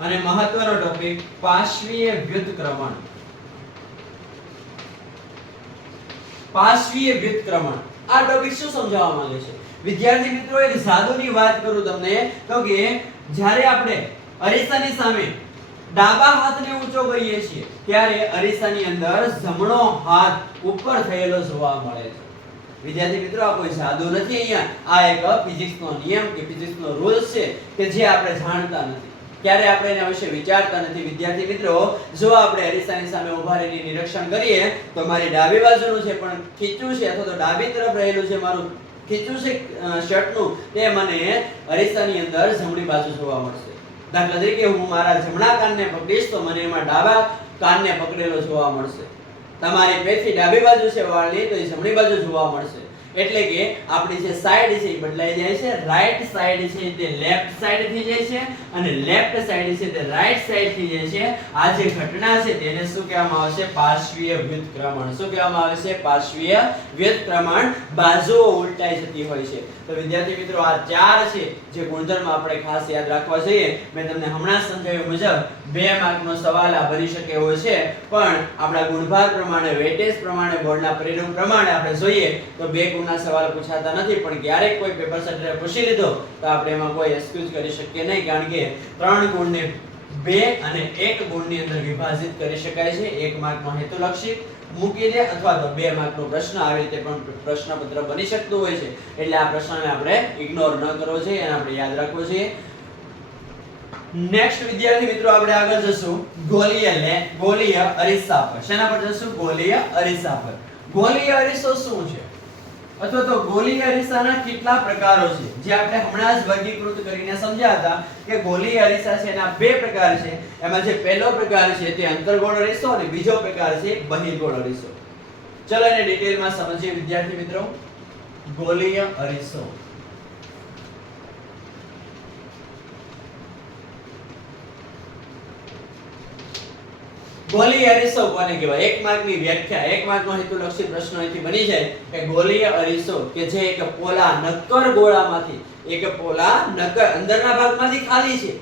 અને મહત્વનો ટોપિક, પાર્શ્વીય વ્યુત્ક્રમણ. પાર્શ્વીય વ્યુત્ક્રમણ. આ ટોપિક શું સમજાવવા માંગે છે? વિદ્યાર્થી મિત્રો, એક જાદુની વાત કરું તમને તો કે જ્યારે આપણે અરીસાની સામે ડાબા હાથને ઊંચો કરીએ છીએ ત્યારે અરીસાની અંદર જમણો હાથ ઉપર થયેલો જોવા મળે છે. વિદ્યાર્થી મિત્રો, આ કોઈ જાદુ નથી. અહીંયા આ એક ફિઝિક્સનો નિયમ કે ફિઝિક્સનો રૂલ છે કે જે આપણે જાણતા નથી, ક્યારે આપણે એના વિશે વિચારતા નથી. વિદ્યાર્થી મિત્રો, જો આપણે અરીસાની સામે ઊભા રહીને નિરીક્ષણ કરીએ તો મારી ડાબી બાજુનું છે પણ ખીચું છે અથવા તો ડાબી તરફ રહેલું છે મારું ખીચું છે શર્ટનું, તે મને અરીસાની અંદર જમણી બાજુ જોવા મળશે. દાખલા તરીકે હું મારા જમણા કાનને પકડીશ તો મને એમાં ડાબા કાનને પકડેલો જોવા મળશે. તમારી પેથી ડાબી બાજુ છે વાળની તો એ જમણી બાજુ જોવા મળશે. એટલે કે આપણી જે સાઈડ છે એ બદલાઈ જાય છે. રાઈટ સાઈડ છે તે લેફ્ટ સાઈડ થઈ જાય છે અને લેફ્ટ સાઈડ છે તે રાઈટ સાઈડ થઈ જાય છે. આ જે ઘટના છે તેને શું કહેવામાં આવે છે? પાર્શ્વીય વ્યુત્ક્રમણ. શું કહેવામાં આવે છે? પાર્શ્વીય વ્યુત્ક્રમણ. બાજુઓ ઉલટાઈ જતી હોય છે. તો વિદ્યાર્થી મિત્રો આ ચાર છે જે ગુણધર્મ આપણે ખાસ યાદ રાખવા જોઈએ. મેં તમને હમણાં સમજાવ્યું મુજબ 2 માર્કનો સવાલ આ બની શકે એવો છે, પણ આપણા ગુણભાર પ્રમાણે, વેટેજ પ્રમાણે, બોર્ડના પરિણામ પ્રમાણે આપણે જોઈએ તો 2 ગુણના સવાલ પૂછાતા નથી, પણ ક્યારેક કોઈ પેપર સેટરે પૂછી લીધો તો આપણે એમાં કોઈ એક્સક્યુઝ કરી શકીએ નહીં, કારણ કે 3 ગુણને 2 અને 1 ગુણની અંદર વિભાજિત કરી શકાય છે. 1 માર્કનો હેતુલક્ષી મૂકી દે અથવા તો 2 માર્કનો પ્રશ્ન આવી રીતે પણ પ્રશ્નપત્ર બની શકતું હોય છે. એટલે આ પ્રશ્નને આપણે ઇગ્નોર ન કરવો જોઈએ અને આપણે યાદ રાખવો જોઈએ. નેક્સ્ટ વિદ્યાર્થી મિત્રો આપણે આગળ જશું ગોલીય અરીસા પર. શેના પર જશું? ગોલીય અરીસા પર. ગોલીય અરીસો શું છે અથવા તો ગોલીય અરીસાના કેટલા પ્રકારો છે જે આપણે હમણાં જ વર્ગીકૃત કરીને સમજ્યા હતા કે ગોલીય અરીસા છે એના 2 પ્રકાર છે. એમાં જે પહેલો પ્રકાર છે તે અંતર્ગોળ અરીસો અને બીજો પ્રકાર છે બહિર્ગોળ અરીસો. ચલો એને ડિટેલમાં સમજીએ વિદ્યાર્થી મિત્રો. ગોલીય અરીસો. ગોલીય અરીસો કોને કહેવાય? 1 માર્કની વ્યાખ્યા, 1 માર્કનો હેતુલક્ષી પ્રશ્ન અહીંથી બની જાય કે ગોલીય અરીસો કે જે એક પોલા નક્કર ગોળામાંથી, એક પોલા નક્કર અંદરના ભાગમાંથી ખાલી છે.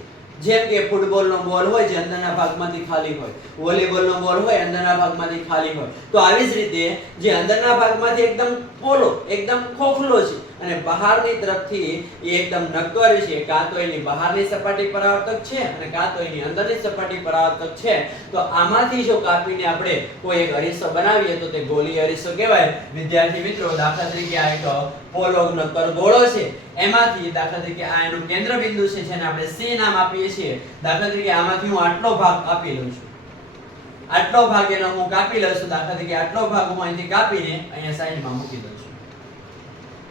જેમ કે ફૂટબોલનો બોલ હોય જે અંદરના ભાગમાંથી ખાલી હોય, વોલીબોલનો બોલ હોય અંદરના ભાગમાંથી ખાલી હોય, તો આવી જ રીતે જે અંદરના ભાગમાંથી એકદમ પોલો, એકદમ ખોખલો છે અને બહારની તરફથી એ એકદમ નક્કર છે, કાં તો એની બહારની સપાટી પરાવર્તક છે અને કાં તો એની અંદરની સપાટી પરાવર્તક છે, તો આમાંથી જો કાપીને આપણે કોઈ એક અરીસો બનાવીએ તો તે ગોલીય અરીસો કહેવાય. વિદ્યાર્થી મિત્રો દાખલા તરીકે આ એક પોલો નક્કર ગોળો છે, એમાંથી દાખલા તરીકે આ એનું કેન્દ્ર બિંદુ છે જેને આપણે C નામ આપીએ છીએ. દાખલા તરીકે આમાંથી હું આટલો ભાગ કાપી લઉં છું, આટલો ભાગ એનો હું કાપી લઉં છું. દાખલા તરીકે આટલો ભાગ હું અહીંથી કાપીને અહીંયા સાઈડમાં મૂકી દઉં છું.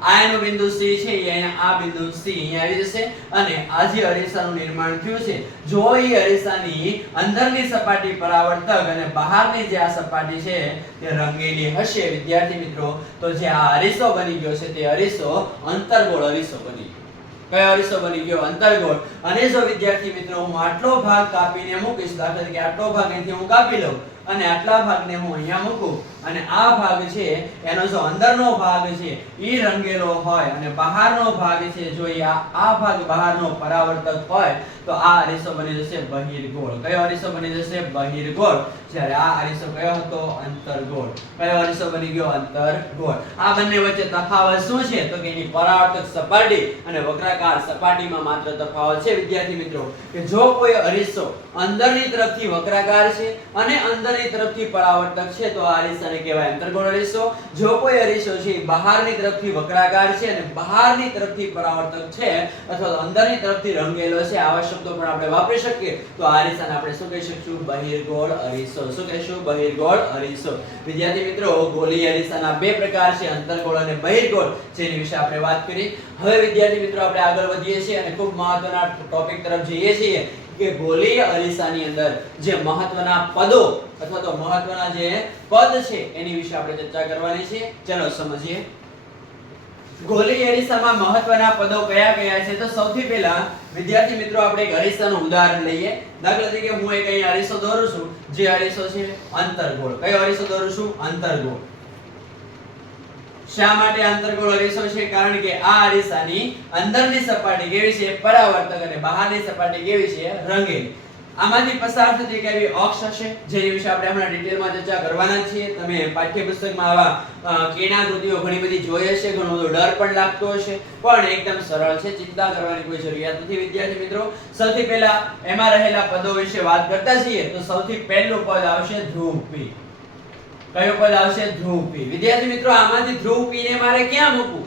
આ એનું બિંદુ C છે, અહીંયા આ બિંદુ C અહીંયા આવી જશે અને આ જે અરીસાનું નિર્માણ થયું છે, જો એ અરીસાની અંદરની સપાટી પરાવર્તક અને બહારની જે આ સપાટી છે તે રંગેલી હશે વિદ્યાર્થી મિત્રો, તો જે આ અરીસો બની ગયો છે તે અરીસો અંતર્ગોળ અરીસો બની ગયો. કયો અરીસો બની ગયો? અંતર્ગોળ. અને જો વિદ્યાર્થી મિત્રો હું આટલો ભાગ કાપીને મૂકીશ, દાખલા તરીકે આટલો ભાગ અહીંથી હું કાપી લઉં અને આટલા ભાગને હું અહીંયા મૂકું અને આ ભાગ છે એનો જો અંદરનો ભાગ છે ઈ રંગેલો હોય અને બહારનો ભાગ છે જો આ ભાગ બહારનો પરાવર્તક હોય તો આ અરીસો બની જશે બહિર્ગોળ. કયો અરીસો બની જશે? બહિર્ગોળ. જ્યારે આ અરીસો કયો હતો? અંતર્ગોળ. કયો અરીસો બની ગયો? અંતર્ગોળ. આ બંને વચ્ચે તફાવત શું છે? તો કે એની પરાવર્તક સપાટી અને વક્રાકાર સપાટીમાં માત્ર તફાવત છે વિદ્યાર્થી મિત્રો, કે જો કોઈ અરીસો અંદરની તરફથી વક્રાકાર છે અને અંદરની તરફથી પરાવર્તક છે તો આ અરીસાને કહેવાય અંતર્ગોળ અરીસો. જો કોઈ અરીસો છે બહારની તરફથી વક્રાકાર છે અને બહારની તરફથી પરાવર્તક છે અથવા તો અંદરની તરફથી રંગેલો છે, આવા શબ્દો પણ આપણે વાપરી શકીએ, તો આ અરીસાને આપણે શું કહી શકશું? બહિર્ગોળ અરીસો. શું કહીશું? બહિર્ગોળ અરીસો. વિદ્યાર્થી મિત્રો ગોલીય અરીસાના 2 પ્રકાર છે, અંતર્ગોળ અને બહિર્ગોળ, જેની વિશે આપણે વાત કરી. હવે વિદ્યાર્થી મિત્રો આપણે આગળ વધીએ છીએ અને ખૂબ મહત્વના ટોપિક તરફ જઈએ છીએ કે ગોલીય અરીસાની અંદર જે મહત્વના પદો અથવા તો મહત્વના જે પદ છે એની વિશે આપણે ચર્ચા કરવાની છે. ચલો સમજીએ. ગોલીય અરીસામાં મહત્વના પદો કયા કયા છે? તો સૌથી પહેલા વિદ્યાર્થી મિત્રો આપણે એક અરીસાનું ઉદાહરણ લઈએ. દાખલા તરીકે હું એક અહીં અરીસો દોરું છું, જે અરીસો છે અંતર્ગોળ. કયો અરીસો દોરું છું? અંતર્ગોળ. શા માટે અંતર્ગોળ અરીસો છે? કારણ કે આ અરીસાની અંદરની સપાટી કેવી છે? પરાવર્તક અને બહારની સપાટી કેવી છે? રંગેલી. આમાંથી પસાર થતી એક એવી અક્ષ હશે જેની વિશે આપણે હમણાં ડિટેલમાં ચર્ચા કરવાના છીએ. તમે પાઠ્યપુસ્તકમાં આવા કિરણાકૃતિઓ ઘણી બધી જોઈ હશે, ઘણો બધો ડર પણ લાગતો હશે, પણ એકદમ સરળ છે, ચિંતા કરવાની કોઈ જરૂરિયાત નથી વિદ્યાર્થી મિત્રો. સૌથી પહેલા એમાં રહેલા પદો વિશે વાત કરતા છીએ તો સૌથી પહેલું પદ આવશે ધ્રુવ પી. કયો પદ આવશે? ધ્રુવ પી. વિદ્યાર્થી મિત્રો આમાંથી ધ્રુવ પી ને મારે ક્યાં મૂકવું?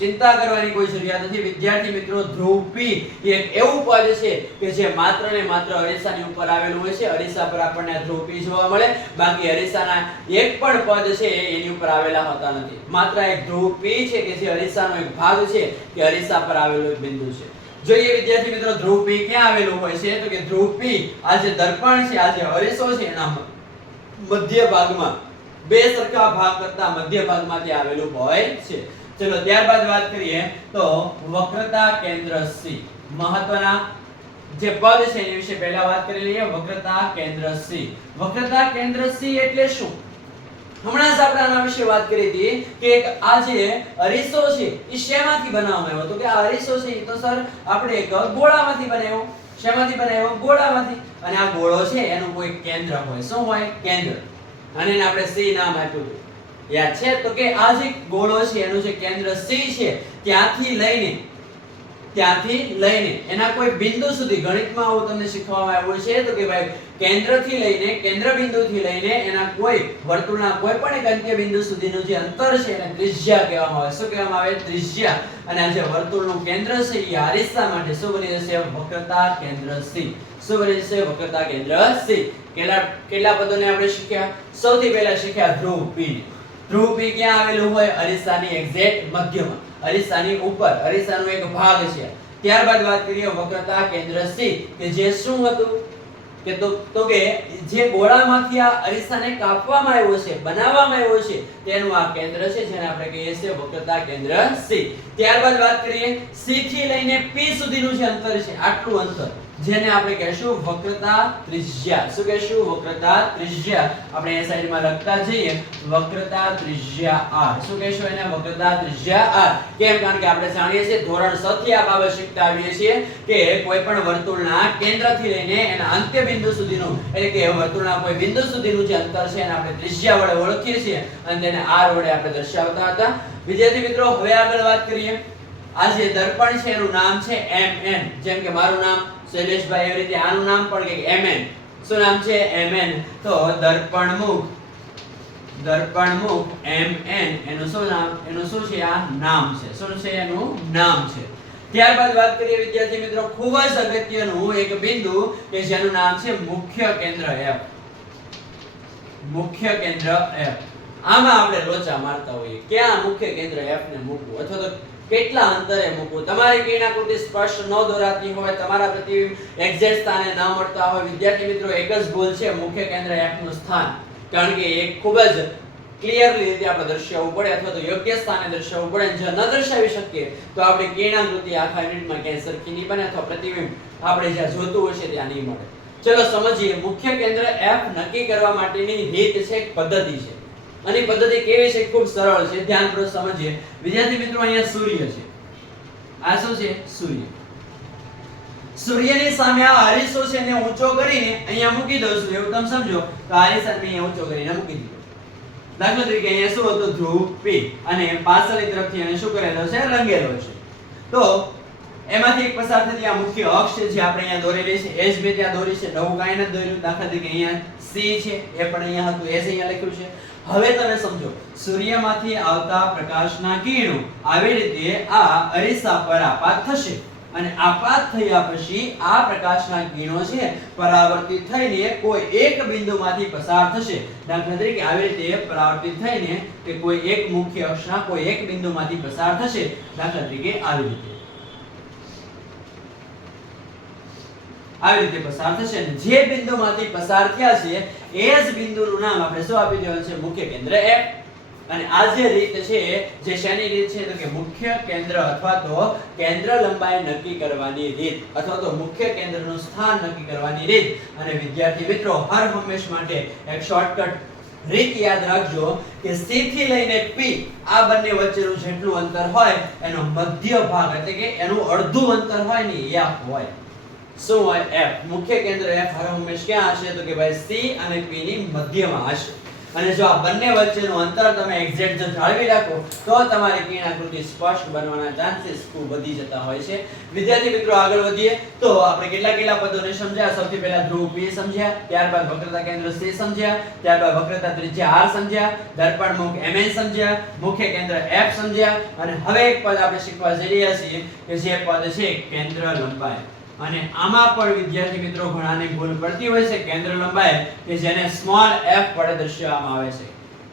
ચિંતા કરવાની કોઈ જરૂરિયાત નથી વિદ્યાર્થી મિત્રો. ધ્રુવ પી એક એવું પદ છે કે જે માત્ર ને માત્ર અરીસાની ઉપર આવેલું હોય છે. અરીસા પર આપણને ધ્રુવ પી જોવા મળે, બાકી અરીસાના એક પણ પદ છે એની ઉપર આવેલા હોતા નથી. માત્ર એક ધ્રુવ પી છે કે જે અરીસાનો એક ભાગ છે કે અરીસા પર આવેલો એક બિંદુ છે. જોઈએ વિદ્યાર્થી મિત્રો ધ્રુવ પી ક્યાં આવેલું હોય છે? તો કે ધ્રુવ પી આ જે દર્પણ છે, આ જે અરીસો છે એના મધ્ય ભાગમાં બે સરખા ભાગ કરતા મધ્ય ભાગમાંથી આવેલું હોય છે. ચલો ત્યારબાદ વાત કરીએ તો વક્રતા કેન્દ્ર C. મહત્વના જે પદ છે એની વિશે પહેલા વાત કરી લઈએ. વક્રતા કેન્દ્ર C. વક્રતા કેન્દ્ર C એટલે શું? હમણાં જ આપણે આના વિશે વાત કરી હતી કે એક આ જે અરીસો છે એ શેમાંથી બનાવવામાં આવ્યો? તો કે આ અરીસો છે એ તો સર આપણે એક ગોળામાંથી બનાવ્યો. શેમાંથી બનાવ્યો? ગોળામાંથી. અને આ ગોળો છે એનું કોઈ કેન્દ્ર હોય. શું હોય? કેન્દ્ર. અને એને આપણે C નામ આપ્યું હતું. યાદ છે? તો કે આ જે ગોળો છે એનું જે કેન્દ્ર C છે ત્યાંથી લઈને એના કોઈ બિંદુ સુધી, ગણિતમાં આવું તમને શીખવવામાં આવ્યું છે તો કે ભાઈ કેન્દ્રથી લઈને કેન્દ્ર બિંદુથી લઈને એના કોઈ વર્તુળના કોઈ પણ એક અંત્ય બિંદુ સુધીનું જે અંતર છે એને ત્રિજ્યા કહેવામાં આવે. શું કહેવામાં આવે? ત્રિજ્યા. અને આ જે વર્તુળનું કેન્દ્ર છે એ અરીસા માટે શું બની જશે? વક્રતા કેન્દ્ર C. શું બની જશે? વક્રતા કેન્દ્ર C. કેટલા પદોને આપણે શીખ્યા? સૌથી પહેલા શીખ્યા ધ્રુવ P. ધ્રુવ P ક્યાં આવેલું હોય? અરીસાની એક્ઝેક્ટ મધ્યમાં, અરીસાની ઉપર, અરીસાનો એક ભાગ છે. ત્યારબાદ વાત કરીએ વક્રતા કેન્દ્ર C કે જે શું હતું કે તો કે જે ગોળામાંથી આ અરીસાને કાપવામાં આવ્યો છે, બનાવવામાં આવ્યો છે તેનું આ કેન્દ્ર છે જેને આપણે કહીએ છીએ વક્રતા કેન્દ્ર C. ત્યારબાદ વાત કરીએ C થી લઈને P સુધીનું જે અંતર છે, આટલું અંતર જેને આપણે કહેશું વક્રતા ત્રિજ્યા. શું કહેશું? વક્રતા ત્રિજ્યા. આપણે એ સાઈડમાં લખતા જઈએ વક્રતા ત્રિજ્યા R. શું કહેશું એને? વક્રતા ત્રિજ્યા R. કેમ? કારણ કે આપણે જાણીએ છીએ ધોરણ 6 થી આ બાબત શીખતા આવીએ છીએ કે કોઈ પણ વર્તુળના કેન્દ્રથી લઈને એના અંત્ય બિંદુ સુધીનું, એટલે કે વર્તુળના કોઈ બિંદુ સુધીનું જે અંતર છે એને આપણે ત્રિજ્યા વડે ઓળખીએ છીએ અને તેને R વડે આપણે દર્શાવતા હતા. વિદ્યાર્થી મિત્રો, હવે આગળ વાત કરીએ. આ જે દર્પણ છે એનું નામ છે MN. જેમ કે મારું નામ શૈલેષભાઈ, એવી રીતે આનું નામ પણ કે MN. શું નામ છે? MN. તો દર્પણમુખ MN એનું શું નામ? એનું શું છે? આ નામ છે. શું છે? એનું નામ છે. ત્યારબાદ વાત કરીએ વિદ્યાર્થી મિત્રો ખૂબ જ અગત્યનું એક બિંદુ કે જેનું નામ છે મુખ્ય કેન્દ્ર F. મુખ્ય કેન્દ્ર F. આમાં આપણે લોચા મારતા હોઈએ ક્યાં મુખ્ય કેન્દ્ર F ને મૂકવું અથવા તો કેટલા અંતરે મૂકવું. તમારી કિરણાકૃતિ સ્પષ્ટ ન દોરાતી હોય, તમારા પ્રતિબિંબ એક્ઝેક્ટ સ્થાને ન મળતા હોય, વિદ્યાર્થી મિત્રો એક જ ભૂલ છે મુખ્ય કેન્દ્ર F નું સ્થાન. કારણ કે એક ખૂબ જ ક્લિયરલી રીતે આપણે દર્શાવવું પડે અથવા તો યોગ્ય સ્થાને દર્શાવવું પડે. જો ન દર્શાવી શકીએ તો આપણે કિરણાકૃતિ આખા યુનિટમાં ક્યાંય સરખી નહીં બને અથવા પ્રતિબિંબ આપણે જ્યાં જોતું હોય છે ત્યાં નહીં મળે. ચલો સમજીએ. મુખ્ય કેન્દ્ર F નક્કી કરવા માટેની રીત છે, પદ્ધતિ છે. અને પદ્ધતિ કેવી છે? ખૂબ સરળ છે. ધ્યાનપૂર્વક સમજીએ. વિદ્યાર્થી મિત્રો, અહીંયા સૂર્ય છે. આ શું છે? સૂર્ય. સૂર્યની સામે આ અરીસો છે એને ઊંચો કરીને અહીંયા મૂકી દઉં છું. એવું તમે સમજો તો આ અરીસાને અહીંયા ઊંચો કરીને મૂકી દીધો. દાખલા તરીકે અહીંયા શું હતું? ધ્રુવ P. અને પાછળની તરફથી એને શું કરેલો છે? રંગેલો છે. તો એમાંથી એક પસાર થતી આ મુખ્ય અક્ષ છે જે આપણે અહીંયા દોરેલી છે. એજ બે ત્યાં દોરી છે, નવું કાંઈ નથી દોર્યું. દાખલા તરીકે અહીંયા C છે, એ પણ અહીંયા હતું, એજ અહીંયા લખ્યું છે. હવે તમે સમજો, સૂર્યમાંથી આવતા પ્રકાશના કિરણો આવી રીતે આ અરીસા પર આપાત થશે અને આપાત થયા પછી આ પ્રકાશના કિરણો છે પરાવર્તિત થઈને કોઈ એક બિંદુમાંથી પસાર થશે. દાખલા તરીકે આવી રીતે પરાવર્તિત થઈને કે કોઈ એક મુખ્ય અક્ષના કોઈ એક બિંદુમાંથી પસાર થશે. દાખલા તરીકે આવી રીતે પસાર થશે અને જે બિંદુમાંથી પસાર થયા છે એ જ બિંદુનું નામ આપણે શું આપી દેવાનું છે? મુખ્ય કેન્દ્ર F. અને આ જે રીત છે જે શેની રીત છે? તો કે મુખ્ય કેન્દ્ર અથવા તો કેન્દ્ર લંબાઈ નક્કી કરવાની રીત અથવા તો મુખ્ય કેન્દ્રનું સ્થાન નક્કી કરવાની રીત. અને વિદ્યાર્થી મિત્રો, હર હંમેશ માટે એક શોર્ટકટ રીત યાદ રાખજો કે C થી લઈને P આ બંને વચ્ચેનું જેટલું અંતર હોય એનો મધ્ય ભાગ એટલે કે એનું અડધું અંતર હોય ને એ હોય. શું હોય? F. મુખ્ય કેન્દ્ર F હર હંમેશ ક્યાં હશે? તો કે ભાઈ C અને P ની મધ્યમાં હશે. અને જો આ બંને વચ્ચેનું અંતર તમે એક્ઝેક્ટ જો જાળવી રાખો તો તમારી કિરણાકૃતિ સ્પષ્ટ બનવાના ચાન્સીસ ખૂબ વધી જતા હોય છે. વિદ્યાર્થી મિત્રો, આગળ વધીએ તો આપણે કેટલા પદોને સમજ્યા. સૌથી પહેલા ધ્રુવ P સમજ્યા, ત્યારબાદ વક્રતા કેન્દ્ર C સમજ્યા, ત્યારબાદ વક્રતા ત્રિજ્યા R સમજ્યા, દર્પણમુખ MN સમજ્યા, મુખ્ય કેન્દ્ર F સમજ્યા અને હવે એક પદ આપણે શીખવા જઈ રહ્યા છીએ કે જે પદ છે કેન્દ્ર લંબાઈ. અને આમાં પણ વિદ્યાર્થી મિત્રો ઘણાને ભૂલ પડતી હોય છે કેન્દ્ર લંબાઈ કે જેને સ્મોલ f વડે દર્શાવવામાં આવે છે.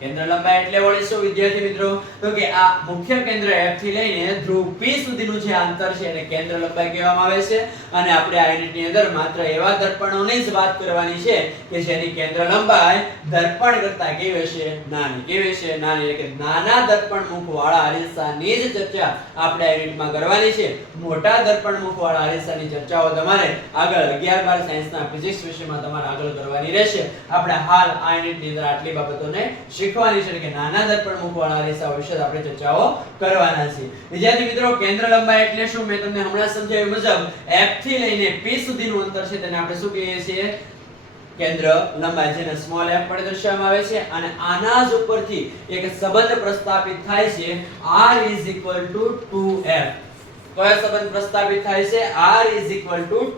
કેન્દ્ર લંબાઈ એટલે વળી શું વિદ્યાર્થી મિત્રો? તો કે આ મુખ્ય કેન્દ્ર F થી લઈને ધ્રુવ P સુધીનું જે અંતર છે એને કેન્દ્ર લંબાઈ કહેવામાં આવે છે. અને આપણે આ યુનિટની અંદર માત્ર એવા દર્પણોની જ વાત કરવાની છે કે જેની કેન્દ્ર લંબાઈ દર્પણ કરતા કેવી હશે? નાની. કેવી હશે? નાની. એટલે કે નાના દર્પણ મુખવાળા અરીસાની જ ચર્ચા આપણે આ યુનિટમાં કરવાની છે. મોટા દર્પણ મુખવાળા અરીસાની ચર્ચાઓ તમારે આગળ 11-12 સાયન્સના ફિઝિક્સ વિષયમાં તમારે આગળ કરવાની રહેશે. આપણે હાલ આ યુનિટની અંદર આટલી બાબતોને શીખવાની છે કે નાના દર્પણ મુખવાળા અરીસા વિશે આપણે ચર્ચાઓ કરવાના છે. વિદ્યાર્થી મિત્રો, કેન્દ્ર લંબાઈ એટલે શું? મેં તમને હમણાં સમજાવ્યું મુજબ F થી લઈને P સુધીનું અંતર છે તેને આપણે શું કહીએ છીએ? કેન્દ્ર લંબાઈ, જેને સ્મોલ f વડે દર્શાવવામાં આવે છે. અને આના જ ઉપરથી એક સંબંધ પ્રસ્થાપિત થાય છે r 2f. કયો સંબંધ પ્રસ્થાપિત થાય છે? r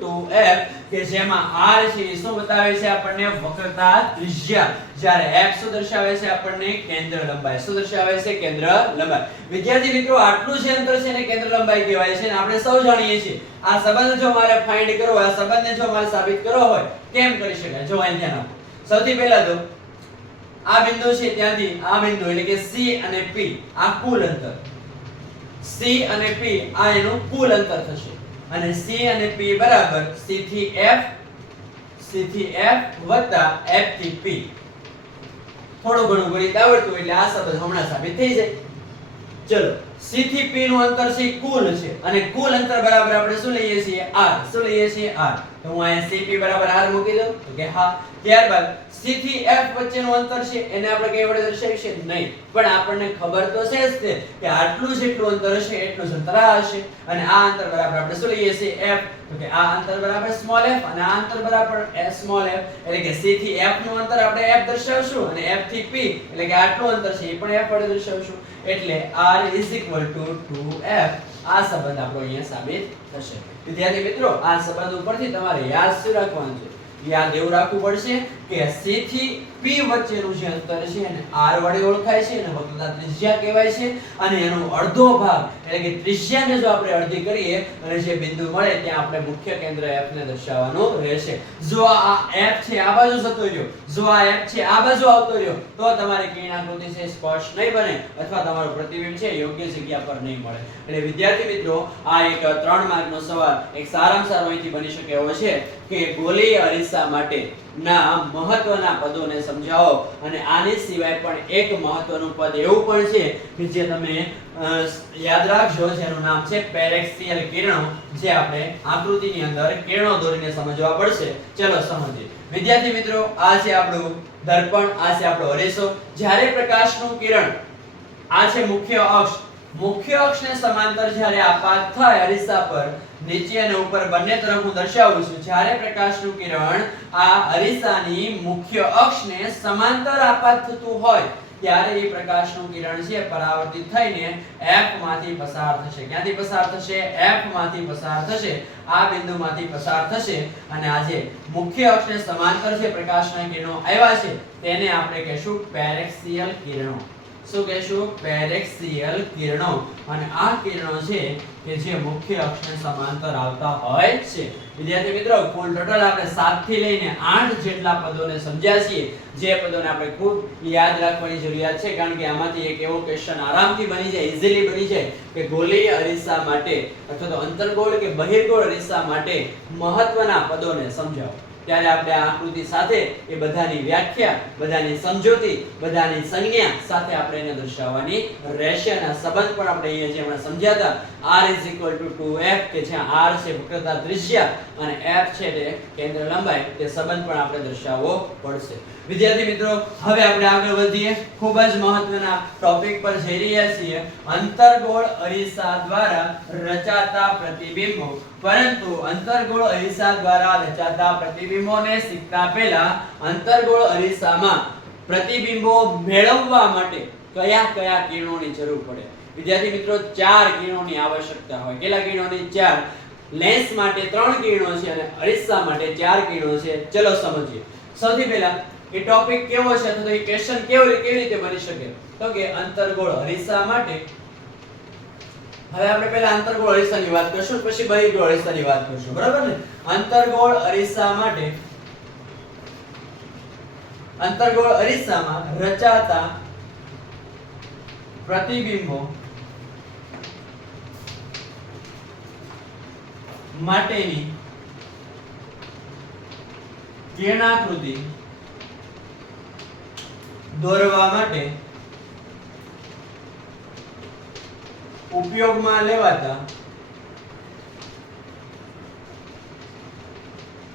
2f, કે જેમાં r છે એ શું બતાવે છે આપણને? વક્રતા ત્રિજ્યા. જ્યારે f શું દર્શાવે છે આપણને? કેન્દ્ર લંબાઈ. શું દર્શાવે છે? કેન્દ્ર લંબાઈ. વિદ્યાર્થી મિત્રો, આટલું જે અંતર છે એને કેન્દ્ર લંબાઈ કહેવાય છે. અને આપણે સૌ જાણીએ છીએ આ સંબંધ જો મારે ફાઇન્ડ કરવો હોય, આ સંબંધને જો મારે સાબિત કરવો હોય, કેમ કરી શકાય? જો અહીં ધ્યાન આપો. સૌથી પહેલા તો આ બિંદુ છે ત્યાંથી આ બિંદુ એટલે કે C અને P, આ કુલ અંતર. C અને P આ એનું કુલ અંતર થશે. અને C અને P બરાબર C થી F વત્તા F થી P. થોડું ઘણું ગણિત આવડતું એટલે આ સંબંધ હમણાં સાબિત થઈ જાય. ચલો, C થી P નું અંતર છે કુલ છે. અને કુલ અંતર બરાબર આપણે શું લઈએ છીએ? r. શું લઈએ છીએ? r. તો હું અહીંયા CP બરાબર r મૂકી દઉં તો કે હા. ત્યારબાદ C થી F વચ્ચેનું અંતર છે એને આપણે કઈ વડે દર્શાવીશું? નહીં. પણ આપણને ખબર તો છે જ કે આટલું જેટલું અંતર હશે એટલું જ અંતર આ હશે. અને આ અંતર બરાબર આપણે શું લઈએ છીએ? f. તો કે આ અંતર બરાબર સ્મોલ f અને આ અંતર બરાબર સ્મોલ f. એટલે કે C થી F નું અંતર આપણે f દર્શાવશું અને F થી P એટલે કે આટલું અંતર છે એ પણ f વડે દર્શાવશું. એટલે r 2f. આ સંબંધ આપણો અહીંયા સાબિત થશે. વિદ્યાર્થી મિત્રો, આ સંબંધ ઉપરથી તમારે યાદ શું રાખવાનું છે? યાદ એવું રાખવું પડશે કે C થી P વચ્ચેનું જે અંતર છે એને r વડે ઓળખાય છે અને વક્રતા ત્રિજ્યા કહેવાય છે. અને એનો અડધો ભાગ એટલે કે ત્રિજ્યાને જો આપણે અડધી કરીએ અને જે બિંદુ મળે ત્યાં આપણે મુખ્ય કેન્દ્ર F ને દર્શાવવાનું રહેશે. જો આ F છે આ બાજુ જતો રહ્યો, જો આ F છે આ બાજુ આવતો રહ્યો, તો તમારી કિરણાકૃતિ છે સ્પષ્ટ નહીં બને અથવા તમારું પ્રતિબિંબ છે યોગ્ય જગ્યા પર નહીં મળે. એટલે વિદ્યાર્થી મિત્રો, આ એક 3 માર્કનો સવાલ એક સારામાં સારો અહીંથી બની શકે એવો છે કે ગોલીય અરીસા માટે ના મહત્વના પદોને સમજાવો. અને આની સિવાય પણ એક મહત્વનું પદ એવું પણ છે કે જે તમે યાદ રાખજો, જેનું નામ છે પેરેક્સિયલ કિરણો, જે આપણે આકૃતિની અંદર કિરણો દોરીને સમજવા પડશે. ચલો સમજીએ. વિદ્યાર્થી મિત્રો, આ છે આપણું દર્પણ, આ છે આપણો અરીસો. જ્યારે પ્રકાશનું કિરણ, આ છે મુખ્ય અક્ષ, મુખ્ય અક્ષને સમાંતર જ્યારે આપાત થાય અરીસા પર, નીચે અને ઉપર બંને તરફ હું દર્શાવું છું. જ્યારે પ્રકાશનું કિરણ આ અરીસાની મુખ્ય અક્ષને સમાંતર આપાત થતું હોય ત્યારે એ પ્રકાશનું કિરણ છે પરાવર્તિત થઈને F માંથી પસાર થશે. ક્યાંથી પસાર થશે? F માંથી પસાર થશે. આ બિંદુમાંથી પસાર થશે. અને આ જે મુખ્ય અક્ષને સમાંતર જે પ્રકાશના કિરણો આવ્યા છે તેને આપણે કહેશું પેરેક્સિયલ કિરણો. શું કહેશું? પેરેક્સિયલ કિરણો. અને આ કિરણો છે કે જે મુખ્ય અક્ષને સમાંતર આવતા હોય છે. વિદ્યાર્થી મિત્રો, કુલ ટોટલ આપણે 7 થી લઈને 8 જેટલા પદોને સમજ્યા છીએ, જે પદોને આપણે ખૂબ યાદ રાખવાની જરૂરિયાત છે. કારણ કે આમાંથી એક એવો ક્વેશ્ચન આરામથી બની જાય, ઈઝીલી બની જાય કે ગોલીય અરીસા માટે અથવા તો અંતર્ગોળ કે બહિર્ગોળ અરીસા માટે મહત્વના પદોને સમજાવો. ત્યારે આપણે આ આકૃતિ સાથે એ બધાની વ્યાખ્યા, બધાની સમજૂતી, બધાની સંજ્ઞા સાથે આપણે એને દર્શાવવાની રહેશે. અને આ સંબંધ પણ આપણે અહીંયા જે હમણાં સમજ્યા હતા, r 2f, કે જ્યાં r છે વક્રતા ત્રિજ્યા અને f છે તે કેન્દ્ર લંબાઈ, તે સંબંધ પણ આપણે દર્શાવવો પડશે. વિદ્યાર્થી મિત્રો, હવે આપણે આગળ વધીએ. ખૂબ જ મહત્વના ટોપિક પર જઈ રહ્યા છીએ, અંતર્ગોળ અરીસા દ્વારા રચાતા પ્રતિબિંબો. પરંતુ અંતર્ગોળ અરીસા દ્વારા રચાતા પ્રતિબિંબોને શીખતા પહેલા અંતર્ગોળ અરીસામાં પ્રતિબિંબો મેળવવા માટે કયા કયા કિરણોની જરૂર પડે? વિદ્યાર્થી મિત્રો, 4 કિરણોની આવશ્યકતા હોય. કેટલા કિરણોની? 4. લેન્સ માટે 3 કિરણો છે અને અરીસા માટે 4 કિરણો છે. ચલો સમજીએ. સૌથી પહેલા એ ટોપિક કેવો છે અથવા તો એ ક્વેશ્ચન કેવી રીતે બની શકે? તો કે અંતર્ગોળ અરીસા માટે, હવે આપણે પહેલા અંતર્ગોળ અરીસાની વાત કરશું, પછી બહિર્ગોળ અરીસાની વાત કરશું, બરાબર ને? અંતર્ગોળ અરીસા માટે, અંતર્ગોળ અરીસામાં રચાતા પ્રતિબિંબો માટેની કિરણાકૃતિ દોરવા માટે ઉપયોગમાં લેવાતા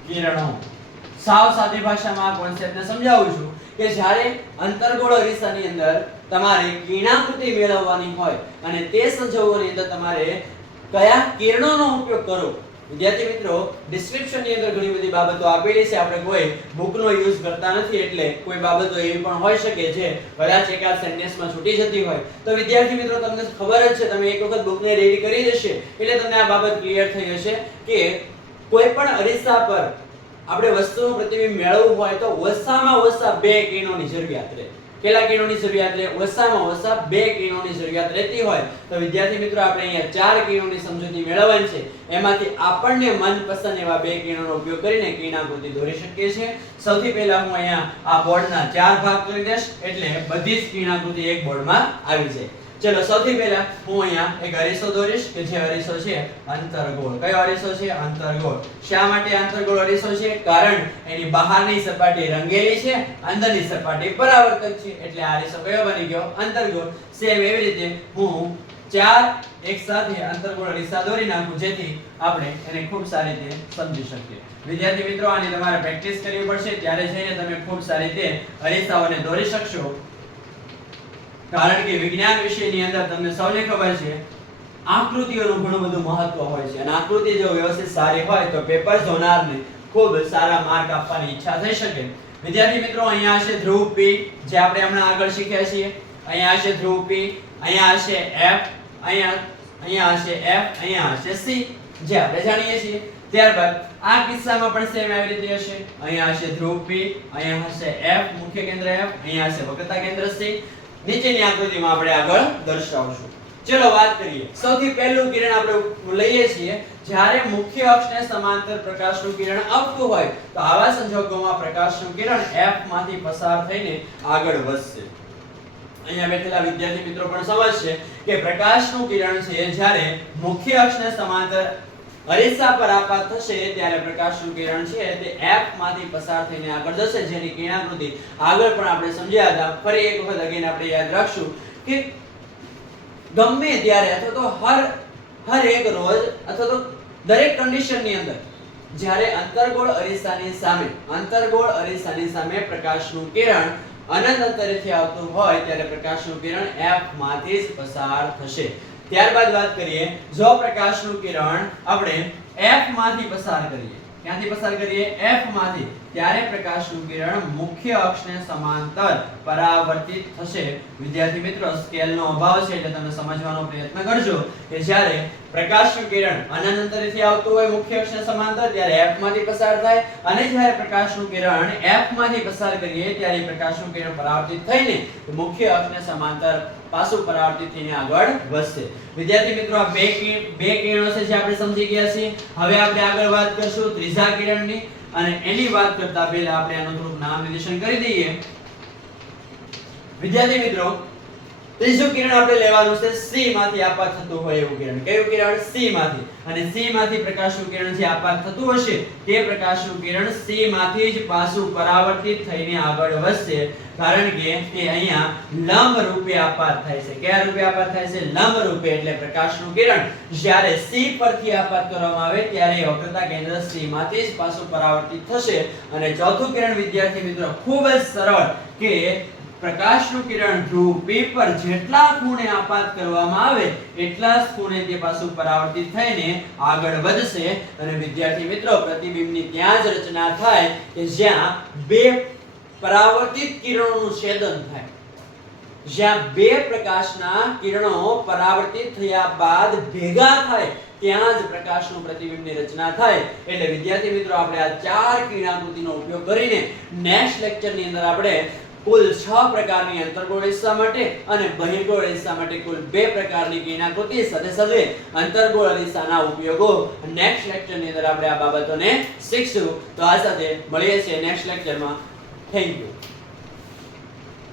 કિરણો. સાવ સાદી ભાષામાં આ કોન્સેપ્ટને સમજાવું છું કે જ્યારે અંતર્ગોળ અરીસાની અંદર તમારે કિરણાકૃતિ મેળવવાની હોય અને તે સંજોગોની અંદર તમારે કયા કિરણોનો ઉપયોગ કરો. વિદ્યાર્થી મિત્રો, ડિસ્ક્રિપ્શનની અંદર ઘણી બધી બાબતો આપેલી છે, આપણે કોઈ બુકનો યુઝ કરતા નથી, એટલે કોઈ બાબતો એવી પણ હોઈ શકે જે કદાચ એકાદ સેન્ટેન્સમાં છૂટી જતી હોય. તો વિદ્યાર્થી મિત્રો, તમને ખબર જ છે, તમે એક વખત બુકને રેડી કરી દેશે એટલે તમને આ બાબત ક્લિયર થઈ જશે કે કોઈ પણ અરીસા પર આપણે વસ્તુનું પ્રતિબિંબ મેળવવું હોય તો ઓછામાં ઓછા 2 કિરણોની જરૂરિયાત રહે. કેટલા કિરણોની જરૂરિયાત રહે? ઓછામાં ઓછા 2 કિરણોની જરૂરિયાત રહેતી હોય. તો વિદ્યાર્થી મિત્રો, આપણે અહીંયા 4 કિરણોની સમજૂતી મેળવવાની છે. એમાંથી આપણને મનપસંદ એવા 2 કિરણોનો ઉપયોગ કરીને કિરણાકૃતિ દોરી શકીએ છીએ. સૌથી પહેલા હું અહીંયા આ બોર્ડના 4 ભાગ કરી દઈશ એટલે બધી જ કિરણાકૃતિ એક બોર્ડમાં આવી જાય. ચલો, સૌથી પહેલા હું અહીંયા એક અરીસો દોરીશ કે જે અરીસો છે અંતર્ગોળ. કયો અરીસો છે? અંતર્ગોળ. શા માટે અંતર્ગોળ અરીસો છે? કારણ એની બહારની સપાટી રંગેલી છે, અંદરની સપાટી પરાવર્તક છે, એટલે આ અરીસો કયો બની ગયો? અંતર્ગોળ. સેમ એવી રીતે હું 4 એક સાથે અંતર્ગોળ અરીસા દોરી નાખું જેથી આપણે એને ખૂબ સારી રીતે સમજી શકીએ. વિદ્યાર્થી મિત્રો, આની તમારે પ્રેક્ટિસ કરવી પડશે, ત્યારે જઈને તમે ખૂબ સારી રીતે અરીસાઓને દોરી શકશો. કારણ કે વિજ્ઞાન વિષયની અંદર તમને સૌને ખબર છે આકૃતિઓનું ઘણું બધું મહત્વ હોય છે અને આકૃતિ જો વ્યવસ્થિત સારી હોય તો પેપર જોનારને ખૂબ સારા માર્ક આપવાની ઈચ્છા થઈ શકે. વિદ્યાર્થી મિત્રો, અહીંયા હશે ધ્રુવ P જે આપણે હમણાં આગળ શીખ્યા છીએ. અહીંયા હશે ધ્રુવ P, અહીંયા હશે F, અહીંયા હશે F, અહીંયા હશે C જે આપણે જાણીએ છીએ. ત્યારબાદ આ કિસ્સામાં પણ સેમ આવી રીતે હશે. અહીંયા હશે ધ્રુવ P, અહીંયા હશે F મુખ્ય કેન્દ્ર F, અહીંયા હશે વક્રતા કેન્દ્ર C. નીચેની આકૃતિમાં આપણે આગળ દર્શાવશું. ચલો વાત કરીએ. સૌથી પહેલું કિરણ આપણે લઈએ છીએ જ્યારે મુખ્ય અક્ષને સમાંતર પ્રકાશનું કિરણ આવતું હોય તો આવા સંજોગોમાં પ્રકાશનું કિરણ F માંથી પસાર થઈને આગળ વધશે. અહીંયા બેઠેલા વિદ્યાર્થી મિત્રો પણ સમજશે કે પ્રકાશનું કિરણ છે જ્યારે મુખ્ય અક્ષને સમાંતર અરીસા પર આપાત થશે ત્યારે પ્રકાશનું કિરણ છે તે F માંથી પસાર થઈને આગળ જશે, જેની કિરણાકૃતિ આગળ પણ આપણે સમજ્યા હતા. ફરી એક વખત અગેન આપણે યાદ રાખશું કે ગમે ત્યારે અથવા તો હર એક રોજ અથવા તો દરેક કન્ડિશનની અંદર જ્યારે અંતર્ગોળ અરીસાની સામે પ્રકાશનું કિરણ અનંત અંતરેથી આવતું હોય ત્યારે પ્રકાશનું કિરણ F માંથી જ પસાર થશે. ત્યારબાદ વાત કરીએ, જો પ્રકાશનું કિરણ આપણે F માંથી પસાર કરીએ, ક્યાંથી પસાર કરીએ? F માંથી, ત્યારે પ્રકાશનું કિરણ મુખ્ય અક્ષને સમાંતર પરાવર્તિત થશે. વિદ્યાર્થી મિત્રો, સ્કેલનો અભાવ છે એટલે તમે સમજવાનો પ્રયત્ન કરજો કે જ્યારે પ્રકાશનું કિરણ અનંત અંતરેથી આવતું હોય મુખ્ય અક્ષને સમાંતર ત્યારે F માંથી પસાર થાય અને જ્યારે પ્રકાશનું કિરણ F માંથી પસાર કરીએ ત્યારે પ્રકાશનું કિરણ પરાવર્તિત થઈને મુખ્ય અક્ષને સમાંતર પાછું પરાવર્તિત થઈને આગળ વધશે. વિદ્યાર્થી મિત્રો, આ બે કિરણો છે જે આપણે સમજી ગયા છીએ. હવે આપણે આગળ વાત કરશું ત્રીજા કિરણની અને એની વાત કરતા પહેલા આપણે આનું થોડુંક નામ નિર્દેશન કરી દઈએ. વિદ્યાર્થી મિત્રો, ત્રીજું કિરણ આપણે લેવાનું છે C માંથી આપાત થતું હોય એવું કિરણ. કયું કિરણ? C માંથી. અને C માંથી પ્રકાશનું કિરણ જે આપાત થતું હશે તે પ્રકાશનું કિરણ C માંથી જ પાછું પરાવર્તિત થઈને આગળ વધશે, કારણ કે તે અહીંયા લંબ રૂપે આપાત થાય છે. કયા રૂપે આપાત થાય છે? લંબ રૂપે. એટલે પ્રકાશનું કિરણ જ્યારે C પરથી આપાત કરવામાં આવે ત્યારે વક્રતા કેન્દ્ર C માંથી જ પાછું પરાવર્તિત થશે. અને ચોથું કિરણ વિદ્યાર્થી મિત્રો ખૂબ જ સરળ કે પ્રકાશનું કિરણ ધ્રુવ P પર જેટલા ખૂણે આપાત કરવામાં આવે એટલા જ ખૂણે તે પાછું પરાવર્તિત થઈને આગળ વધશે. અને વિદ્યાર્થી મિત્રો, પ્રતિબિંબની ત્યાં જ રચના થાય કે જ્યાં બે પરાવર્તિત કિરણોનું છેદન થાય. જ્યાં બે પ્રકાશના કિરણો પરાવર્તિત થયા બાદ ભેગા થાય ત્યાં જ પ્રકાશનું પ્રતિબિંબની રચના થાય. એટલે વિદ્યાર્થી મિત્રો, આપણે આ 4 કિરણાકૃતિનો ઉપયોગ કરીને નેક્સ્ટ લેક્ચરની અંદર આપણે કુલ 6 પ્રકારની અંતર્ગોળ અરીસા માટે અને બહિર્ગોળ અરીસા માટે કુલ 2 પ્રકારની કિરણાકૃતિ સાથે સાથે અંતર્ગોળ અરીસાના ઉપયોગો નેક્સ્ટ લેક્ચરની અંદર આપણે આ બાબતોને શીખશું. તો આ સાથે મળીએ છીએ નેક્સ્ટ લેક્ચરમાં. Thank you.